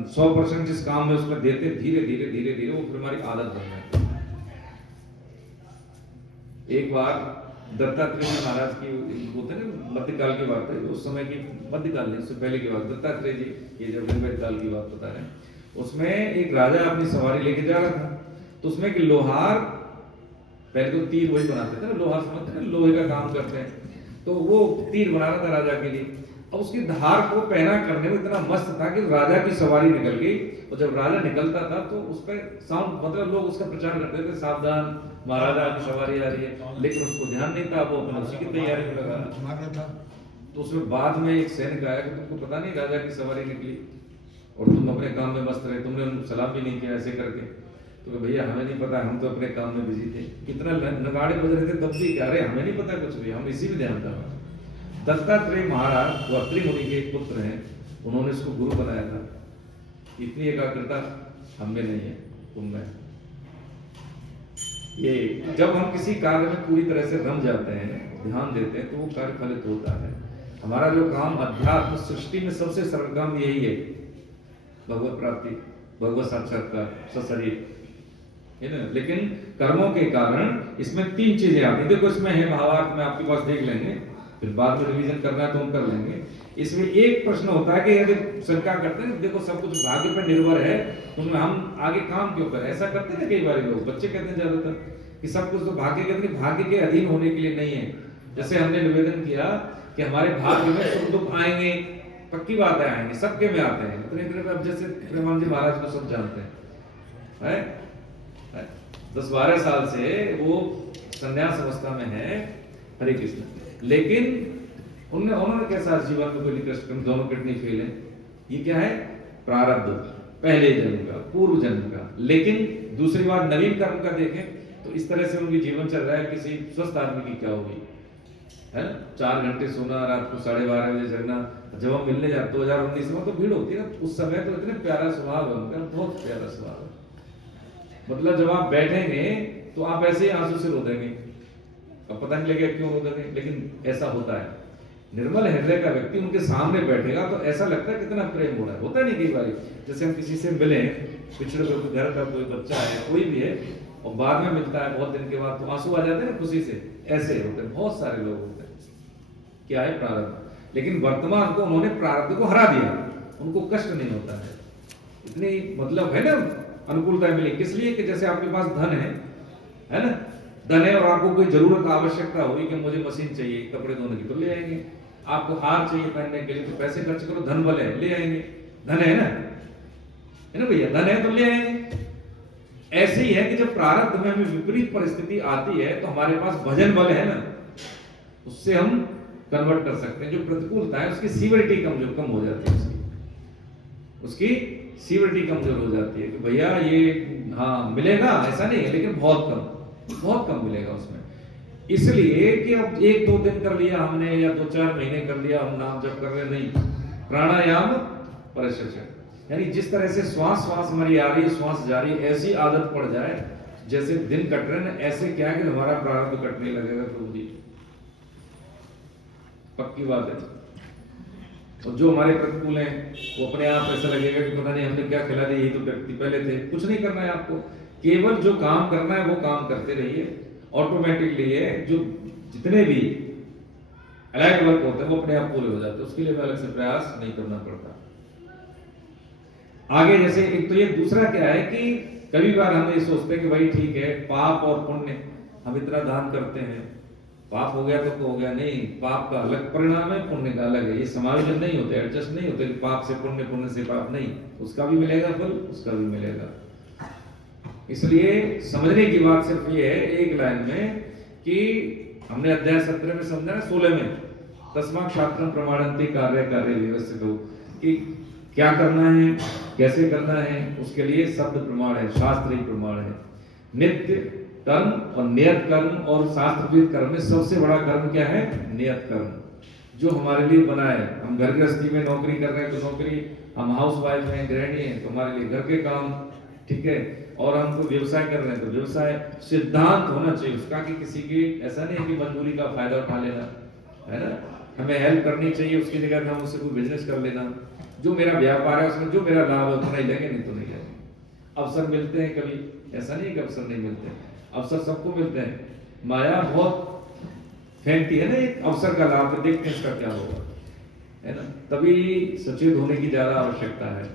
100% जिस काम में उसमें देते, धीरे धीरे धीरे धीरे वो फिर हमारी आदत बन जाती है। एक बार दत्तात्रेय महाराज की होते ना, मध्यकाल की बात है, उस समय की, मध्यकाल नहीं, उससे पहले की बात, दत्तात्रेय जी ये जब ऋग्वेद काल की बात बता रहे हैं, उसमें एक राजा अपनी सवारी लेके जा रहा था, तो उसमें एक लोहार, पहले तो तीर वही बनाते थे ना, लोहार समझते हैं, लोहे का काम करते हैं, तो वो तीर बना रहा था राजा के लिए। अब उसकी धार को पहना करने में इतना मस्त था कि राजा की सवारी निकल गई, और जब राजा निकलता था तो उस पर साउंड, मतलब लोग उसका प्रचार करते थे, सावधान महाराजा की सवारी आ रही है, लेकिन उसको ध्यान नहीं था, वो अपने उसी की तैयारी में लगा। तो उसमें बाद में एक सैनिक आया कि तुमको पता नहीं राजा की सवारी निकली और तुम अपने काम में मस्त रहे, तुमने सलाम भी नहीं किया ऐसे करके। तो भैया हमें नहीं पता, हम तो अपने काम में बिजी थे, कितना नगाड़े बज रहे थे तब भी, अरे हमें नहीं पता कुछ भी, हम इसी में ध्यान था। दत्तात्रेय महाराज वो अत्रि मुनि के एक पुत्र हैं, उन्होंने इसको गुरु बनाया था। इतनी एकाग्रता हम में नहीं है, तुम में। ये जब हम किसी कार्य में पूरी तरह से रम जाते हैं, ध्यान देते हैं, तो वो कार्य फलित होता है। हमारा जो काम अध्यात्म सृष्टि में सबसे सरल काम यही है, भगवत प्राप्ति, भगवत साक्षात्कार, सशरीर, है ना। लेकिन कर्मों के कारण इसमें 3 चीजें आती हैं। देखो इसमें है भावार्थ में आपके पास देख लेंगे, फिर बाद में रिवीजन करना है तो हम कर लेंगे। इसमें एक प्रश्न होता है कि यदि शंका करते हैं, देखो सब कुछ भाग्य पर निर्भर है, तो हम आगे काम क्यों करें? ऐसा करते हैं कई बार लोग, बच्चे कहते हैं ज्यादातर कि सब कुछ तो भाग्य के, भाग्य के अधीन होने के लिए नहीं है। जैसे हमने निवेदन किया कि हमारे भाग्य में सुख दुख आएंगे, पक्की बात है आएंगे, सबके में आते हैं। अब जैसे प्रेमानंद जी महाराज को सब जानते हैं, 10-12 साल से वो संन्यास अवस्था में है, हरे कृष्ण। लेकिन उन्होंने कैसा जीवन में कोई निकृष्ट कर्म, दोनों किडनी फेल है, ये क्या है? प्रारब्ध, पहले जन्म का, पूर्व जन्म का। लेकिन दूसरी बार नवीन कर्म का देखें तो इस तरह से उनकी जीवन चल रहा है, किसी स्वस्थ आदमी की क्या होगी, है ना? 4 घंटे सोना, रात को 12:30 बजे जगना। जब हम मिलने जाते 2019 में तो भीड़ होती है ना, उस समय तो इतने प्यारा स्वभाव है उनका, बहुत प्यारा स्वभाव है। मतलब जब आप बैठेंगे तो आप ऐसे ही आंसू से रो देंगे, अब पता नहीं लगेगा क्यों रो देंगे, लेकिन ऐसा होता है। निर्मल हृदय का व्यक्ति उनके सामने बैठेगा तो ऐसा लगता है कितना प्रेम हो रहा है। होता नहीं कई बार जैसे हम किसी से मिले, पिछड़े हुए घर का कोई बच्चा है, कोई भी है, और बाद में मिलता है बहुत दिन के बाद, तो आंसू आ जाते हैं ना खुशी से। ऐसे होते हैं, बहुत सारे लोग होते हैं। क्या है? प्रारब्ध। लेकिन वर्तमान को उन्होंने प्रारब्ध को हरा दिया, उनको कष्ट नहीं होता है। इतनी मतलब है ना अनुकूलता मिली। किस लिए? कि जैसे आपके पास धन है ना, धन है और आपको कोई जरूरत आवश्यकता होगी कि मुझे मशीन चाहिए कपड़े धोने की, तो ले आएंगे। आपको हार चाहिए पहनने के लिए, तो पैसे खर्च करो, धन बल है, ले आएंगे। धन है ना भैया, धन है तो ले आएंगे। ऐसे ही है कि जब प्रारब्ध में हमें विपरीत परिस्थिति आती है तो हमारे पास भजन बल है ना, उससे हम कन्वर्ट कर सकते हैं। जो प्रतिकूलता है उसकी सीवियरिटी कम हो जाती है, उसकी सीवियरिटी कमजोर हो जाती है कि भैया ये हाँ मिलेगा, ऐसा नहीं है, लेकिन बहुत कम मिलेगा उसमें। इसलिए कि अब 1-2 दिन कर लिया हमने या 2-4 महीने कर लिया, हम नाम जप कर रहे नहीं, प्राणायाम प्रशिक्षण, यानी जिस तरह से श्वास हमारी आ रही है, श्वास जा रही है, ऐसी आदत पड़ जाए जैसे दिन कट रहे हैं, ऐसे क्या है कि हमारा प्रारब्ध कटने लगेगा प्रभु जी, पक्की बात है। और जो हमारे प्रतिकूल हैं वो अपने आप ऐसा लगेगा कि पता नहीं हमने क्या खिला दिया, यही तो व्यक्ति पहले थे। कुछ नहीं करना है आपको, केवल जो काम करना है वो काम करते रहिए, ऑटोमेटिकली है जो जितने भी अलाइड वर्क होते हैं वो अपने आप पूरे हो जाते हैं, उसके लिए अलग से प्रयास नहीं करना पड़ता। आगे जैसे एक तो ये दूसरा क्या है कि कभी बार हम ये सोचते हैं कि भाई ठीक है, पाप और पुण्य, हम इतना दान करते हैं, पाप हो गया तो हो गया, नहीं, पाप का अलग परिणाम है, पुण्य का अलग है। ये समायोजन नहीं होते, एडजस्ट नहीं होते कि पाप से पुण्य, पुण्य से पाप, नहीं, उसका भी मिलेगा फल, उसका भी मिलेगा। इसलिए समझने की बात सिर्फ ये है एक लाइन में कि हमने अध्याय 17 में समझा ना, 16 में, तस्मात् शास्त्रम प्रमाणन्ते कार्य व्यवस्थित हो, कि क्या करना है, कैसे करना है, उसके लिए शब्द प्रमाण है, शास्त्र ही प्रमाण है। नित्य कर्म और नियत कर्म, और शास्त्रविद कर्म में सबसे बड़ा कर्म क्या है? नियत कर्म, जो हमारे लिए बना है। हम घर गृहस्थी में नौकरी कर रहे हैं तो नौकरी, हम हाउस वाइफ हैं, गृहिणी हैं, तो हमारे लिए घर के काम, ठीक है, और हम कोई व्यवसाय कर रहे हैं तो व्यवसाय। सिद्धांत होना चाहिए उसका कि किसी की ऐसा नहीं है कि मजदूरी का फायदा उठा लेना, है ना, हमें हेल्प करनी चाहिए, उसकी जगह में हम उससे कोई बिजनेस कर लेना, जो मेरा व्यापार है उसमें जो मेरा लाभ है उतना ही लेंगे, नहीं तो नहीं लेंगे। अवसर मिलते हैं कभी, ऐसा नहीं कि अवसर नहीं मिलते, अवसर सबको मिलते हैं। माया बहुत फेंकती है ना एक अवसर का लाभ, देखते हैं इसका क्या होगा, है ना, तभी सचेत होने की ज्यादा आवश्यकता है।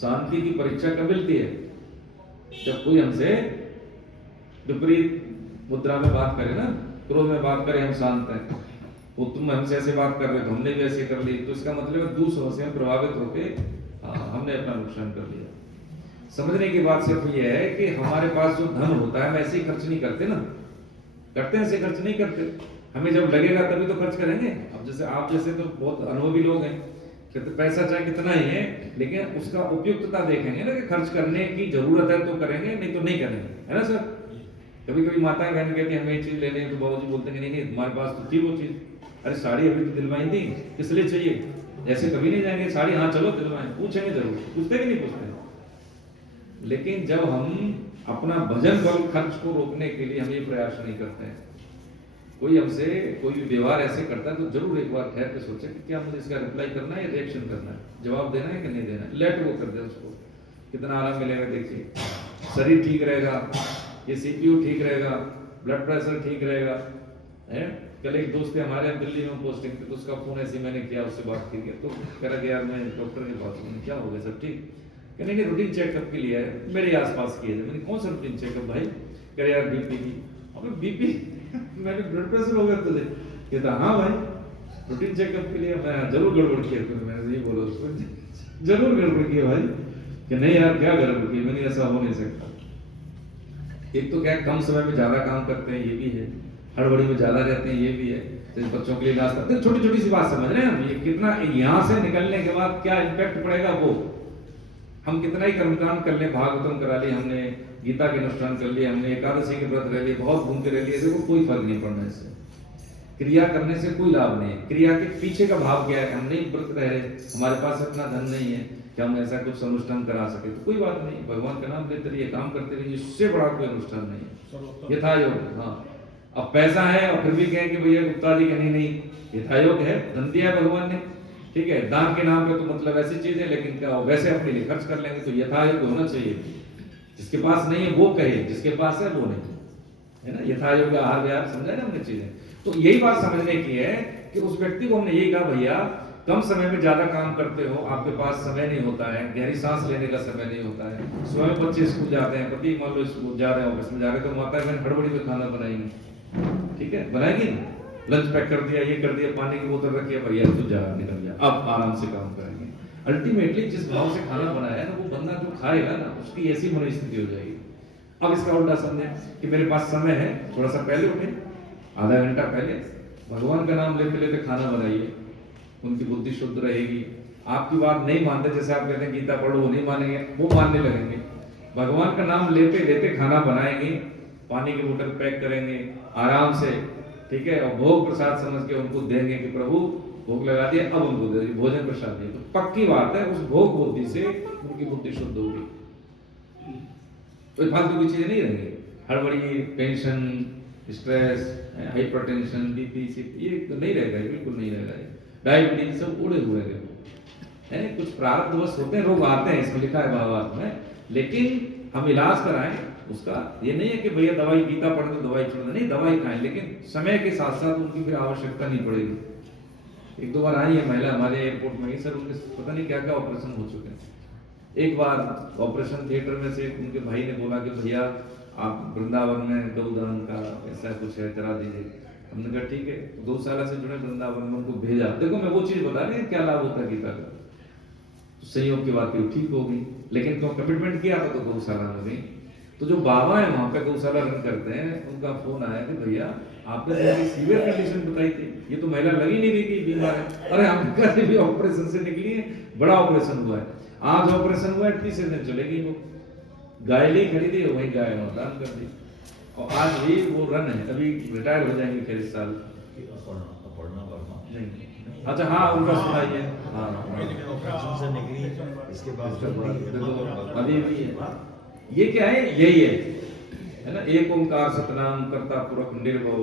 शांति की परीक्षा कब मिलती है? जब कोई हमसे विपरीत मुद्रा में बात करे ना, क्रोध में बात करे, हम शांत हैं, वो तुम हमसे ऐसे बात कर रहे तो हमने भी ऐसे कर ली, तो इसका मतलब दूसरों से प्रभावित होके हमने अपना नुकसान कर लिया। समझने की बात सिर्फ ये है कि हमारे पास जो धन होता है हम ऐसे ही खर्च नहीं करते ना, करते हैं ऐसे खर्च नहीं करते, हमें जब लगेगा तभी तो खर्च करेंगे। अब जैसे आप जैसे तो बहुत अनुभवी लोग हैं कि तो पैसा चाहे कितना ही है, लेकिन उसका उपयुक्तता देखेंगे ना, कि खर्च करने की जरूरत है तो करेंगे, नहीं तो नहीं करेंगे, है ना सर। कभी कभी माताएं बहन कहती हैं हमें ये चीज लेनी है, तो बाबूजी बोलते हैं नहीं तुम्हारे पास तो थी वो चीज, अरे साड़ी अभी तो दिलवाई थी, किस लिए चाहिए, ऐसे कभी नहीं जाएंगे साड़ी, हाँ चलो दिलवाएं, पूछेंगे जरूर, पूछते कि नहीं पूछते। लेकिन जब हम अपना भजन बल खर्च को रोकने के लिए हम ये प्रयास नहीं करते हैं, कोई हमसे कोई भी व्यवहार ऐसे करता है तो जरूर एक बार ठहर के सोचे कि क्या मुझे इसका रिप्लाई करना है या रिएक्शन करना है, जवाब देना है कि नहीं देना है, लेट वो कर दे, उसको कितना आराम मिलेगा। देखिए शरीर ठीक रहेगा, ये सीपीयू ठीक रहेगा, ब्लड प्रेशर ठीक रहेगा, है। कल एक दोस्त है हमारे दिल्ली में पोस्टिंग पे, तो उसका फोन ऐसे मैंने किया, उससे बात की, तो कह रहा कि यार मैं डॉक्टर के पास हूँ, क्या हो गया सब ठीक, कहने के रूटीन चेकअप के लिए है, मेरे आसपास किए थे। मैंने कौन सा रूटीन चेकअप भाई? कह रहे यार बीपी की। अबे बीपी मैंने ब्लड प्रेशर हो गया तुझे? कहता हाँ भाई रूटीन चेकअप के लिए। मैं जरूर गड़बड़ किया तुमने, मैंने ये बोला उसको, जरूर गड़बड़ किया भाई। कि नहीं यार क्या गड़बड़ की, मैंने ऐसा हो नहीं सकता। एक तो क्या कम समय में ज्यादा काम करते हैं, ये भी है, हड़बड़ी में ज्यादा रहते हैं, ये भी है। तो बच्चों के लिए नाश्ता, तो छोटी छोटी सी बात समझ रहे हैं हम, ये कितना यहाँ से निकलने के बाद क्या इम्पैक्ट पड़ेगा, वो हम कितना ही कर्मकांड कर ले, भागवतम करा ली हमने, गीता के अनुष्ठान कर लिए हमने, एकादशी के व्रत रह लिए, बहुत घूमते रह लिए, देखो कोई फर्क नहीं पड़ना इससे। क्रिया करने से कोई लाभ नहीं है। क्रिया के पीछे का भाव क्या है, हम नहीं व्रत रह रहे, हमारे पास इतना धन नहीं है कि हम ऐसा कुछ अनुष्ठान करा सके, तो कोई बात नहीं, भगवान का नाम लेते रहिए, काम करते रहिए, इससे बड़ा कोई अनुष्ठान नहीं है। यथायोग, हाँ। अब पैसा है और फिर भी कहें कि भैया गुप्ता जी कहीं नहीं, यथायोग है, धन दिया है भगवान ने, ठीक है, दान के नाम पे तो मतलब ऐसी चीज है, लेकिन क्या वैसे अपने लिए खर्च कर लेंगे, तो यथायोग होना चाहिए। जिसके पास नहीं है वो कहे, जिसके पास है वो नहीं, है ना। यथायोग आहार विहार समझा ना हमने चीजें। तो यही बात समझने की है कि उस व्यक्ति को हमने यही कहा, भैया कम समय में ज्यादा काम करते हो, आपके पास समय नहीं होता है, गहरी सांस लेने का समय नहीं होता है, स्वयं बच्चे स्कूल जाते हैं, पति मान लो स्कूल जा रहे हैं, ऑफिस में जा रहे हैं, तो माता बहन हड़बड़ी में खाना बनाएंगे, ठीक है, बनाएगी ना, लंच पैक कर दिया, ये कर दिया, पानी की बोतल रखी है, भैया तू जा निकल जा, अब आराम से काम करेंगे। अल्टीमेटली जिस भाव से खाना बनाया है ना, वो बंदा जो खाएगा ना, उसकी ऐसी मनोस्थिति हो जाएगी। अब इसका उल्टा समझे कि मेरे पास समय है, थोड़ा सा पहले उठे, आधा घंटा पहले भगवान का नाम लेते लेते खाना बनाइए, उनकी बुद्धि शुद्ध रहेगी। आपकी बात नहीं मानते, जैसे आप कहते हैं गीता पढ़ो, वो नहीं मानेंगे, वो मानने लगेंगे। भगवान का नाम लेते लेते खाना बनाएंगे, पानी की बोतल पैक करेंगे आराम से, ठीक है, और भोग प्रसाद समझ के उनको देंगे कि प्रभु भोग लगा दिया, अब उनको दे भोजन प्रसाद दिए, तो पक्की बात है उस भोग बुद्धि से उनकी बुद्धि शुद्ध होगी, कोई फालतू की चीजें नहीं रहेंगी, हड़बड़ी, टेंशन, स्ट्रेस, हाइपरटेंशन, बीपी, ये तो नहीं रहेगा, बिल्कुल नहीं रहेगा। डायबिटीज सब उड़े हुए हैं, कुछ प्रारब्धवश होते हैं, रोग आते हैं, इसमें लिखा है भावार्थ में, लेकिन हम इलाज कराएं उसका। ये नहीं है कि भैया दवाई गीता पढ़ दो दवाई छोड़ दो, नहीं, दवाई खाएं, लेकिन समय के साथ साथ उनकी फिर आवश्यकता नहीं पड़ेगी। एक दो बार आई है महिला हमारे एयरपोर्ट में, सर उनके पता नहीं क्या क्या ऑपरेशन हो चुके हैं। एक बार ऑपरेशन थिएटर में से उनके भाई ने बोला कि भैया आप वृंदावन में गौदान का ऐसा कुछ है, करा दीजिए। हमने कहा ठीक है, गौशाला से जुड़े वृंदावन में उनको भेजा। देखो मैं वो चीज बता रही क्या लाभ होता है गीता का, तो संयोग की बात ठीक हो गई, लेकिन क्यों कमिटमेंट किया था तो गौशाला में गई। तो जो बाबा है वहां पे गौशाला रन करते हैं, उनका फोन आया कि भैया आपने मेरी सीवियर कंडीशन बताई थी, ये तो महिला लगी नहीं रही कि बीमार है। अरे हम कल भी ऑपरेशन से निकली है, बड़ा ऑपरेशन हुआ है, आज ऑपरेशन हुआ है, तीसरे दिन चलेगी वो। गाय ली खरीदी, वही गाय दान कर दी, और आज भी वो रन है, अभी रिटायर हो जाएंगे फिर इस साल। नहीं, अच्छा हाँ उनका सुनाइए। हाँ ऑपरेशन से निकली, इसके बाद अभी भी है। ये क्या है, यही है ना, एक ओंकार सतनाम करता पुरख निर्भव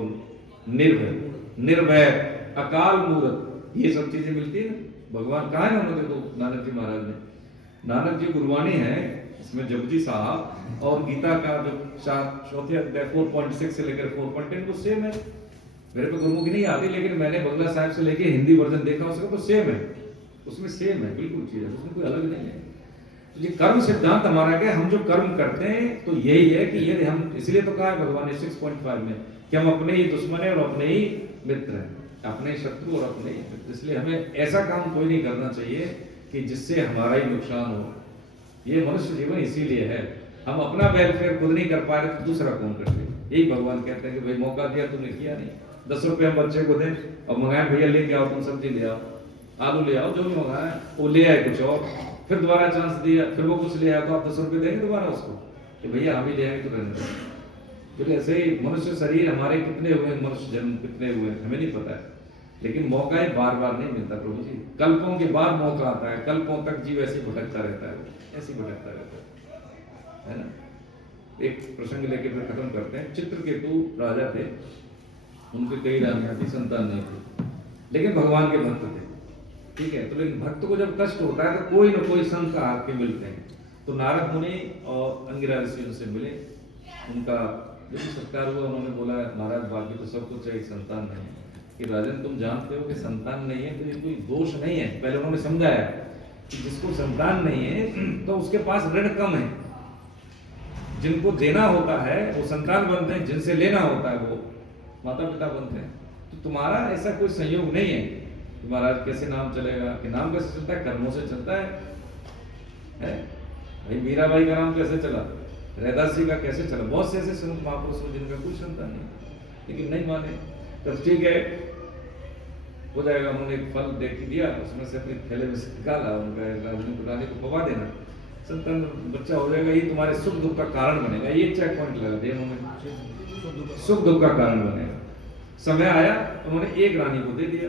निर्भय निर्भय अकाल मूर्त, ये सब चीजें मिलती है भगवान। कहा है ना उन्होंने, देखो नानक जी महाराज ने, नानक जी गुरबाणी है इसमें, जपजी साहब और गीता का जो चौथे अध्याय 4.6 से लेकर 4.10 वो सेम है। मेरे पे गुरुमुखी नहीं आती, लेकिन मैंने बंगला साहिब से लेके हिंदी वर्जन देखा उसका, तो सेम है, उसमें सेम है, बिल्कुल चीज है, उसमें कोई अलग नहीं है। तो ये कर्म सिद्धांत हमारा क्या, हम जो कर्म करते हैं तो यही है कि ये हम, इसलिए तो कहा है भगवान ने 6.5 में कि हम अपने ही दुश्मन है और अपने ही मित्र हैं, अपने शत्रु और अपने ही मित्र। इसलिए हमें ऐसा काम कोई नहीं करना चाहिए कि जिससे हमारा ही नुकसान हो। ये मनुष्य जीवन इसीलिए है, हम अपना वेलफेयर खुद नहीं कर पा रहे तो दूसरा कौन कर दे। यही भगवान कहते हैं कि भाई मौका दिया तुमने किया नहीं, 10 रुपए हम बच्चे को दें और मंगाए भैया लेके आओ, तुम सब्जी ले आओ, आलू ले आओ, जो भी मंगाया वो ले आए कुछ और, फिर दोबारा चांस दिया, फिर वो कुछ ले आया, तो आप 10 रुपए देंगे दोबारा उसको कि भैया हम ही ले आएंगे तो रहने दो। तो ऐसे ही मनुष्य शरीर हमारे कितने हुए, मनुष्य जन्म कितने हुए हमें नहीं पता है, लेकिन मौका ही बार बार नहीं मिलता प्रभु जी, कल्पों के बाद मौका आता है, कल्पों तक जीव ऐसे भटकता रहता है, ऐसे भटकता रहता है ना। एक प्रसंग लेके फिर खत्म करते हैं। चित्रकेतु राजा थे, उनके कई रानियां थी, संतान नहीं थी, लेकिन भगवान के भक्त थे, ठीक है। तो लेकिन भक्त को जब कष्ट होता है तो कोई ना कोई संत आके मिलते हैं। तो नारद मुनि और अंगिरा ऋषि उनसे मिले, उनका जब सत्कार हुआ उन्होंने बोला महाराज बाकी तो सब कुछ है, संतान नहीं है। कि राजन तुम जानते हो कि संतान नहीं है तो ये कोई दोष नहीं है। पहले उन्होंने समझाया कि जिसको संतान नहीं है तो उसके पास ऋण कम है, जिनको देना होता है वो संतान बनते हैं, जिनसे लेना होता है वो माता पिता बनते हैं। तो तुम्हारा ऐसा कोई संयोग नहीं है कि महाराज कैसे नाम चलेगा, कि नाम कैसे चलता है, कर्मों से चलता है? भाई मीराबाई का नाम कैसे चला, रैदास जी का कैसे चला, बहुत से ऐसे संत महापुरुष हैं जिनका कोई संतान नहीं, लेकिन नहीं माने। तब ठीक है, हो जाएगा। उन्होंने एक फल देख के दिया, उसमें से अपने थैले में से निकाला, उनका रानी को पवा देना, संतान बच्चा हो जाएगा, ये तुम्हारे सुख दुख का कारण बनेगा। ये चेक पॉइंट लगा दिया उन्होंने, सुख दुख का कारण बनेगा। समय आया, उन्होंने एक रानी को दे दिया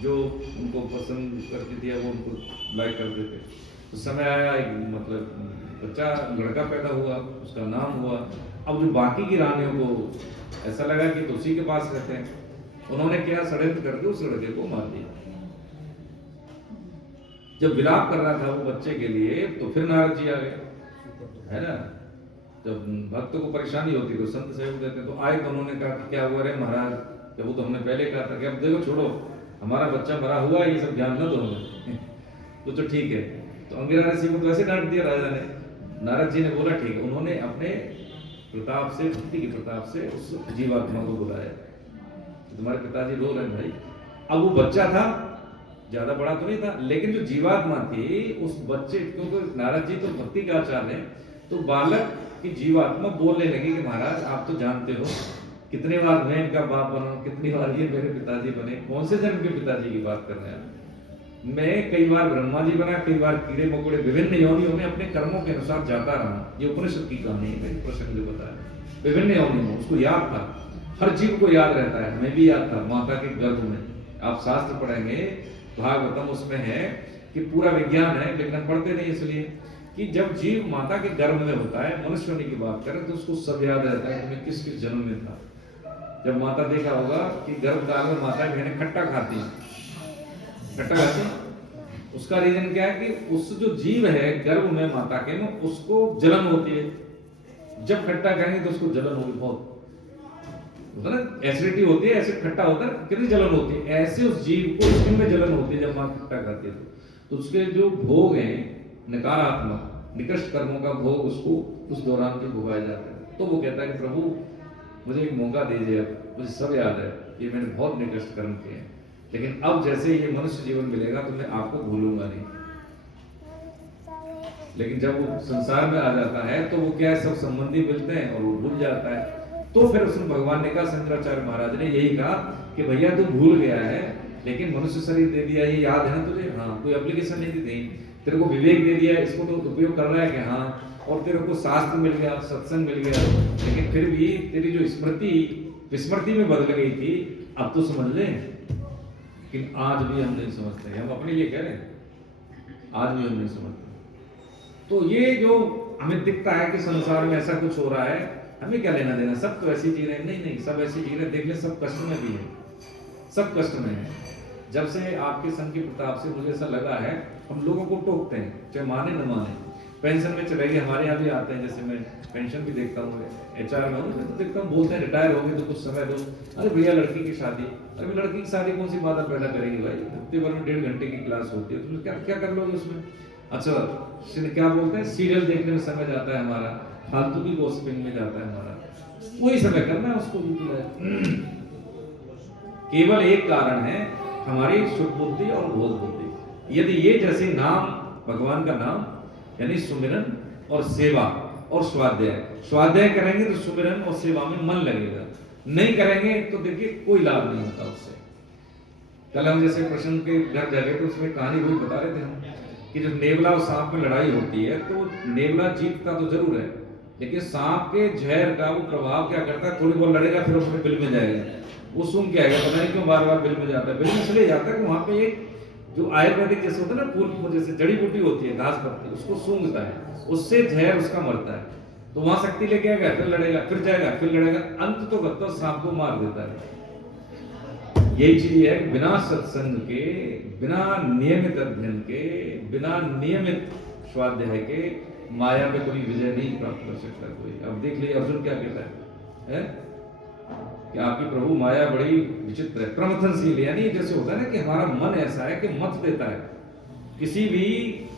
जो उनको पसंद करती थी, वो उनको लाइक करते थे। तो समय आया, एक मतलब बच्चा लड़का पैदा हुआ, उसका नाम हुआ। अब जो बाकी की रानियों को ऐसा लगा कि तो उसी के पास रहते हैं, उन्होंने क्या षड्यंत्र करके उस लड़के को मार दिया। जब विलाप कर रहा था वो बच्चे के लिए, तो फिर नारद जी आ गए, है ना। जब भक्तों को परेशानी होती है तो संत सहयोग देते हैं। तो आए तो उन्होंने कहा कि क्या हुआ रे महाराज, जब वो तो हमने पहले कहा था कि अब देखो छोड़ो, हमारा बच्चा मरा हुआ, ये सब ध्यान न दो हमें। तो ठीक है। तो अंगिरा ऋषि को तो ऐसे डांट दिया राजा ने। नारद जी ने बोला ठीक है। उन्होंने अपने प्रताप से, भक्ति की प्रताप से उस जीवात्मा को बुलाया, तुम्हारे पिताजी रो रहे हैं भाई। अब वो बच्चा था, ज्यादा बड़ा तो नहीं था, लेकिन जो जीवात्मा थी उस बच्चे, क्योंकि नारद जी तो भक्ति के आचार्य हैं, तो बालक की जीवात्मा बोलने लगी कि महाराज आप तो जानते हो कितने बार मैं इनका बाप बना, कितनी बार ये मेरे पिताजी बने, कौन से जन्म के पिताजी की बात कर रहे हैं। मैं कई बार ब्रह्मा जी बना, कई बार कीड़े मकोड़े विभिन्न योनियों में अपने कर्मों के अनुसार जाता रहा। ये उपनिषद की कहानी है, प्रसंग जो बताया, विभिन्न योनियों में उसको याद था, हर जीव को याद रहता है। हमें भी याद था माता के गर्भ में। आप शास्त्र पढ़ेंगे, भागवतम उसमें है कि पूरा विज्ञान है, लेकिन हम पढ़ते नहीं, इसलिए कि जब जीव माता के गर्भ में होता है, मनुष्य होने की बात करें तो उसको सब याद रहता है कि मैं किस किस जन्म में था। जब माता देखा होगा कि गर्भ काल में माता बहनें खट्टा खाती हैं, खट्टा खाती हैं, उसका रीजन क्या है कि उस जो जीव है गर्भ में माता के में, उसको जलन होती है। जब खट्टा खाएंगे तो उसको जलन होगी, बहुत होता ना, एसिडिटी होती है, एसिड खट्टा होता है, कितनी जलन होती है। ऐसे उस जीव को स्किन में जलन होती है जब मां खट्टा खाती है। तो उसके जो भोग हैं नकारात्मक, निकृष्ट कर्मों का भोग उसको उस दौरान के भोगाया जाता है। तो वो कहता है कि प्रभु मुझे एक मौका दीजिए, अब मुझे सब याद है, ये मैंने बहुत निकृष्ट कर्म किए हैं, लेकिन अब जैसे ये मनुष्य जीवन मिलेगा तो मैं आपको भूलूंगा नहीं। लेकिन जब वो संसार में आ जाता है तो वो क्या है, सब संबंधी मिलते हैं और वो भूल जाता है। तो फिर उसने भगवान ने कहा, शंकराचार्य महाराज ने यही कहा कि भैया तू भूल गया है, लेकिन मनुष्य शरीर दे दिया, ये याद है ना तुझे, हाँ, कोई एप्लीकेशन नहीं दी, तेरे को विवेक दे दिया, इसको तो उपयोग कर रहा है कि हाँ, और तेरे को शास्त्र मिल गया, सत्संग मिल गया, लेकिन फिर भी तेरी जो स्मृति विस्मृति में बदल गई थी, अब तो समझ ले। लेकिन आज भी हम नहीं समझते, हम अपने लिए कह रहे हैं, आज भी हम नहीं समझते। तो ये जो हमें दिखता है कि संसार में ऐसा कुछ हो रहा है, हमें क्या लेना देना, सब तो ऐसी चीजें नहीं, नहीं सब ऐसी चीजें देख ले, सब कष्ट में भी है, सब कष्ट में है। जब से आपके संघ के प्रताप से मुझे ऐसा लगा है, हम लोगों को टोकते हैं, चाहे माने न माने। पेंशन में चले गए, हमारे यहाँ भी आते हैं, जैसे मैं पेंशन भी देखता हूँ, HR में हूँ, तो देखता हूँ, बोलते हैं रिटायर हो गए तो कुछ समय दो। अरे भैया लड़की की शादी, अरे लड़की की शादी कौन सी बाधा पैदा करेगी भाई, हफ्ते भर में 1.5 घंटे की क्लास होती है, तुम क्या क्या कर लोगे उसमें। अच्छा क्या बोलते हैं, सीरियल देखने में समय जाता है हमारा, फालतू की गॉसिपिंग में जाता है हमारा, वही समय करना है उसको। केवल एक कारण है, हमारी शुद्ध बुद्धि और भोग बुद्धि। यदि ये जैसे नाम, भगवान का नाम यानी सुमिरन और सेवा और स्वाध्याय करेंगे तो सुमिरन और सेवा में मन लगेगा, नहीं करेंगे तो देखिए कोई लाभ नहीं होता उससे। कल हम जैसे प्रश्न के घर जा गए तो उसमें कहानी वही बता रहे थे हम कि जब नेवला और सांप में लड़ाई होती है तो नेवला जीतता तो जरूर है, लेकिन सांप के जहर का वो प्रभाव क्या करता है, थोड़ी बहुत लड़ेगा फिर अपने बिल में जाएगा, वो सूंघ के आएगा, पता नहीं क्यों बार बार बिल में जाता है। बिल में इसलिए जाता है कि वहां पे एक जो आयुर्वेदिक जैसे होता है ना, फूल जैसे जड़ी बूटी होती है, घास पत्ती, उसको सूंघता है, उससे जहर उसका मरता है, तो वहां शक्ति लेके आएगा, फिर लड़ेगा, फिर जाएगा, फिर लड़ेगा, अंत तो करता सांप को मार देता है। यही चीज है, बिना सत्संग के, बिना नियमित अध्ययन के, बिना नियमित स्वाध्याय के माया में कोई विजय नहीं प्राप्त कर सकता कोई। अब देख लीजिए अर्जुन क्या कहता है कि आपकी प्रभु माया बड़ी विचित्र है, प्रमथनशील, यानी जैसे होता है ना कि हमारा मन ऐसा है कि मत देता है, किसी भी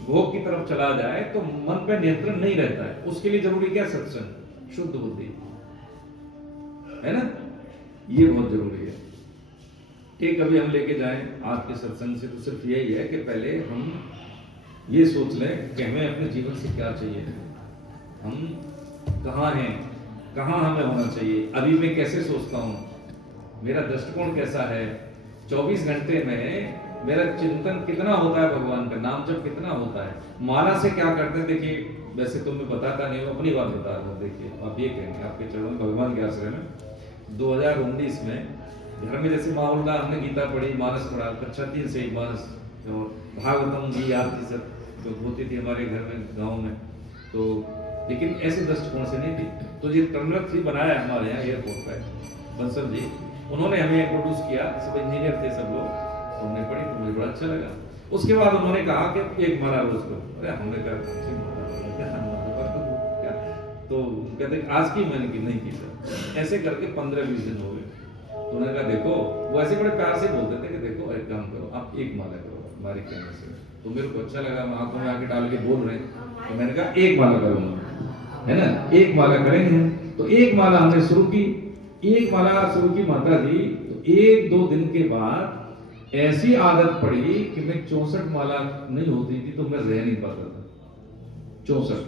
भोग की तरफ चला जाए तो मन पे नियंत्रण नहीं रहता है। उसके लिए जरूरी क्या, सत्संग, शुद्ध बुद्धि, है ना, ये बहुत जरूरी है। एक अभी हम लेके जाएं आज के सत्संग से तो सिर्फ यही है कि पहले हम ये सोच लें कि हमें अपने जीवन से क्या चाहिए, हम कहाँ हैं, कहाँ हमें होना चाहिए, अभी मैं कैसे सोचता हूँ, मेरा दृष्टिकोण कैसा है, 24 घंटे में मेरा चिंतन कितना होता है, भगवान का नाम जब कितना होता है, माला से क्या करते हैं। देखिए वैसे तो मैं बताता नहीं हूँ, अपनी बात बता रहा हूँ। देखिए आप ये कहेंगे आपके चरणों भगवान के आश्रय में 2019 में घर में जैसे माहौल था, हमने गीता पढ़ी, मानस पढ़ा, कक्षा 3 से ही मानस और भागवतम जी आरती सब जो होती थी हमारे घर में गाँव में, तो लेकिन ऐसे दृष्टिकोण से नहीं थी। तो ये टर्नरक थी बनाया हमारे यहाँ एयरपोर्ट पर बंसल जी, उन्होंने हमें इंट्रोड्यूस किया, सब इंजीनियर थे सब लोग, तो हमने पढ़ी तो मुझे बड़ा अच्छा लगा। उसके बाद उन्होंने कहा कि एक माला रोज करो। अरे हमने कहा क्या, तो कहते आज की मैंने की नहीं की सर। ऐसे करके 15-20 दिन हो गए। तो उन्होंने कहा देखो, वो ऐसे बड़े प्यार से बोलते थे कि देखो एक काम करो, आप एक माला करो हमारे कहने से। तो मेरे को अच्छा लगा, आंखों में आके डाल के बोल रहे हैं, तो मैंने कहा एक माला करूंगा, है ना, एक माला करेंगे। तो एक माला हमने शुरू की, एक माला शुरू की माता जी। तो 1-2 दिन के बाद ऐसी आदत पड़ी कि मैं 64 माला नहीं होती थी तो मैं रह नहीं पाता था। 64,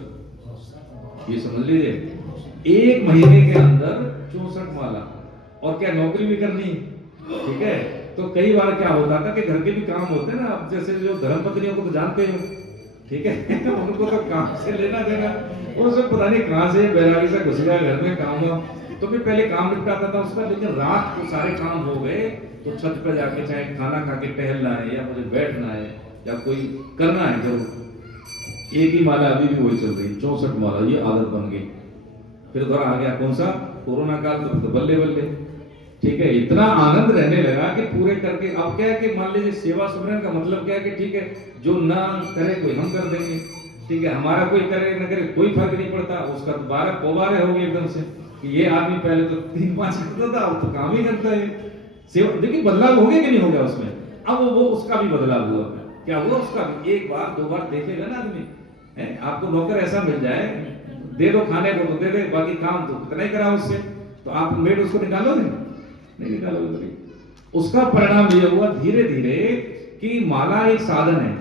ये समझ लीजिए 1 महीने के अंदर 64 माला, और क्या नौकरी भी करनी, ठीक है। तो कई बार क्या होता था कि घर के भी काम होते हैं ना, अब जैसे जो धर्मपत्नियों को तो जानते हो, ठीक है उनको तो काम से लेना देना, वो सब पता नहीं कहां से बैरागी से घुस गया घर में काम। तो मैं पहले काम निपटाता था उसका, लेकिन रात को सारे काम हो गए तो छत पर जाके चाहे खाना खा के टहलना है, या मुझे बैठना है, या कोई करना है, जो एक ही माला अभी भी वही चल रही, 64 माला, ये आदत बन गई। फिर उधर आ गया कौन सा कोरोना काल, तो बल्ले बल्ले, ठीक है, इतना आनंद रहने लगा कि पूरे करके। अब क्या है कि मान लीजिए सेवा सुमरन का मतलब क्या है कि ठीक है, जो ना करे कोई हम कर देंगे, ठीक है, हमारा कोई करे न करे कोई फर्क नहीं पड़ता। उसका 12 पोबारे हो गए एकदम से कि ये आदमी पहले तो 3-5 करता था, अब तो काम ही करता है। सेवा देखिए बदलाव हो गया कि नहीं हो गया उसमें, अब वो उसका भी बदलाव हुआ। क्या हुआ उसका भी, 1 बार 2 बार देखेगा ना आदमी, है आपको नौकर ऐसा मिल जाए, दे दो खाने को तो दे दे, बाकी काम तो कितना ही करा उससे, तो आप मेड उसको निकालोगे नहीं निकालोगे। उसका परिणाम ये हुआ धीरे धीरे कि माला एक साधन है।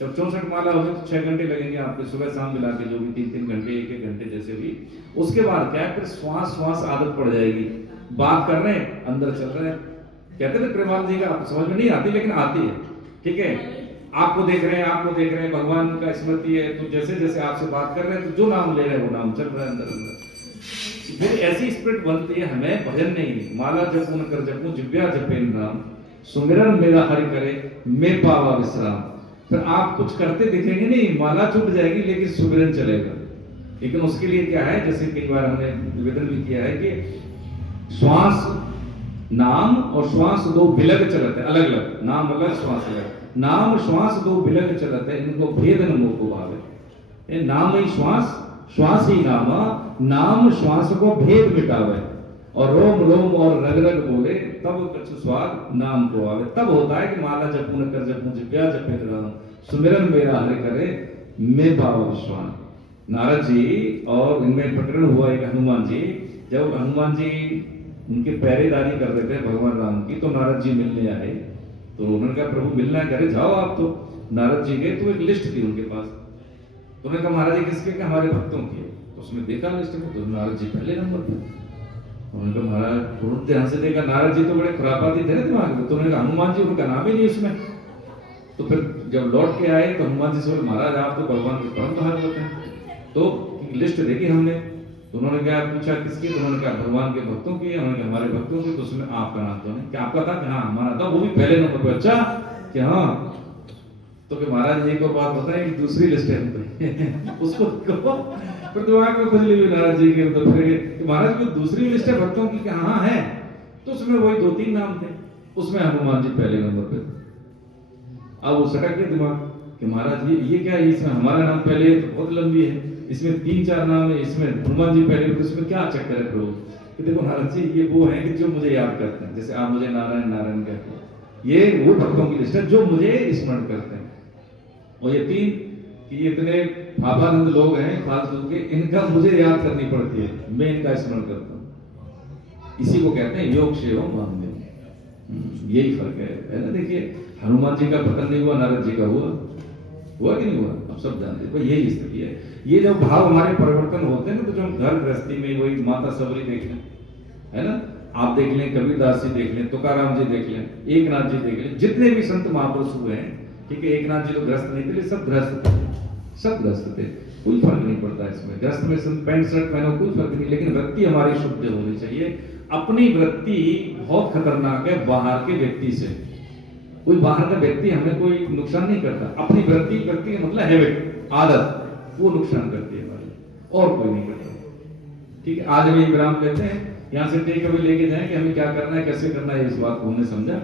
जब 64 माला होगी तो 6 घंटे लगेंगे आपके, सुबह शाम मिला के, जो भी 3-3 घंटे 1-1 घंटे जैसे भी। उसके बाद क्या है, फिर श्वास आदत पड़ जाएगी। बात कर रहे हैं अंदर चल रहे हैं, कहते थे प्रेमानंद जी का, आपको समझ में नहीं आती लेकिन आती है, ठीक है। आपको देख रहे हैं, भगवान का स्मृति है, तो जैसे जैसे आपसे बात कर रहे हैं तो जो नाम ले रहे हैं वो नाम चल रहा है अंदर अंदर। फिर ऐसी स्पिरिट बनती है, हमें भजन नहीं, माला जपू न कर जपू, जिव्या जपे नाम, सुमिरन मेरा हरि करे, मैं पावा विश्राम। फिर आप कुछ करते दिखेंगे नहीं, माला छूट जाएगी लेकिन सुमिरन चलेगा। लेकिन उसके लिए क्या है, जैसे कई बार हमने निवेदन भी किया है कि श्वास नाम और श्वास 2 बिलग चलत है, अलग अलग, नाम अलग श्वास अलग। नाम श्वास 2 बिलग चलत है, इनको भेद न मोह को भावे। नाम ही श्वास, श्वास ही नामा, नाम श्वास को भेद मिटावे, और रोम रोम और रग रग बोले, तब कछु स्वाद नाम को आवे। तब होता है कि माला जपू न कर जपू, जिव्या जपे राम, सुमिरन मेरा हरि करे, मैं पावा विश्वान। नारद जी और इनमें प्रकरण हुआ एक हनुमान जी, जब हनुमान जी उनके पहरेदारी कर रहे थे भगवान राम की, तो नारद जी मिलने आए। तो उन्होंने कहा प्रभु मिलना करे, जाओ आप। तो नारद जी गए, तो एक लिस्ट थी उनके पास। तो उन्होंने कहा महाराज जी किसके, कहा हमारे भक्तों की। तो उसमें देखा लिस्ट में, तो नारद जी पहले नंबर पे। उन्होंने कहा महाराज थोड़ा ध्यान से देखा, नारद जी तो बड़े खुरापाती थे ना दिमाग में। तो उन्होंने कहा हनुमान जी, उनका नाम ही नहीं उसमें। तो फिर जब लौट के आए तो हनुमान जी से बोले महाराज आप तो भगवान के परम भागवत हैं। तो लिस्ट देखी हमने, तो उन्होंने क्या पूछा किसकी, तो उन्होंने कहा भगवान के भक्तों की। उन्होंने कहा हमारे भक्तों की, तो उसमें आपका नाम तो नहीं। क्या आपका था? हाँ हमारा था, वो भी पहले नंबर पे। अच्छा कि हाँ, तो कि महाराज एक और बात बताएं कि दूसरी लिस्ट है उसको फिर दिमाग में खुजली हुई नाराज जी के। तो फिर महाराज को दूसरी लिस्ट है भक्तों की, हाँ है। तो उसमें वही 2-3 नाम थे, उसमें हनुमान जी पहले नंबर पे। अब वो सटक गया दिमाग कि महाराज ये क्या है, इसमें हमारा नाम पहले है तो बहुत लंबी है, इसमें 3-4 नाम है, इसमें हनुमान जी पहले, तो इसमें क्या चक्कर है प्रभु। कि देखो नारद जी ये वो है कि जो मुझे याद करते हैं, जैसे आप मुझे नारायण नारायण कहते हैं, ये वो भक्तों की लिस्ट है जो मुझे स्मरण करते हैं। और ये 3 कि इतने भावानंद लोग हैं फालतू के, इनका मुझे याद करनी पड़ती है, मैं इनका स्मरण करता हूँ। इसी को कहते हैं योग सेवम वामदेव। यही फर्क है ना। देखिए हनुमान जी का पतन नहीं हुआ, नारद जी का हुआ। हुआ कि नहीं हुआ? अब सब जानते हैं। तो यही स्थिति है। ये जब भाव हमारे परिवर्तन होते हैं ना, तो जो हम घर गृहस्थी में वही माता सबरी देख लें, है ना, आप देख लें, कबीरदास जी देख लें, तुकाराम जी देख लें, एकनाथ जी देख लें, जितने भी संत महापुरुष हुए हैं, ठीक है, एकनाथ जी तो ग्रस्त नहीं थे, सब ग्रस्त थे, सब ग्रस्त थे, कोई फर्क नहीं पड़ता इसमें। ग्रस्त में सिर्फ पैंट शर्ट पहनो, कोई फर्क नहीं, लेकिन वृत्ति हमारी शुद्ध होनी चाहिए। अपनी वृत्ति बहुत खतरनाक है बाहर के व्यक्ति से। कोई बाहर का व्यक्ति हमें कोई नुकसान नहीं करता, अपनी वृत्ति का मतलब हैबिट, आदत, वो नुकसान करती है हमारी, और कोई नहीं करता। ठीक है, आज भी विराम लेते हैं, यहाँ से टेक अवे लेके जाएं कि हमें क्या करना है, कैसे करना है, इस बात को हमने समझा।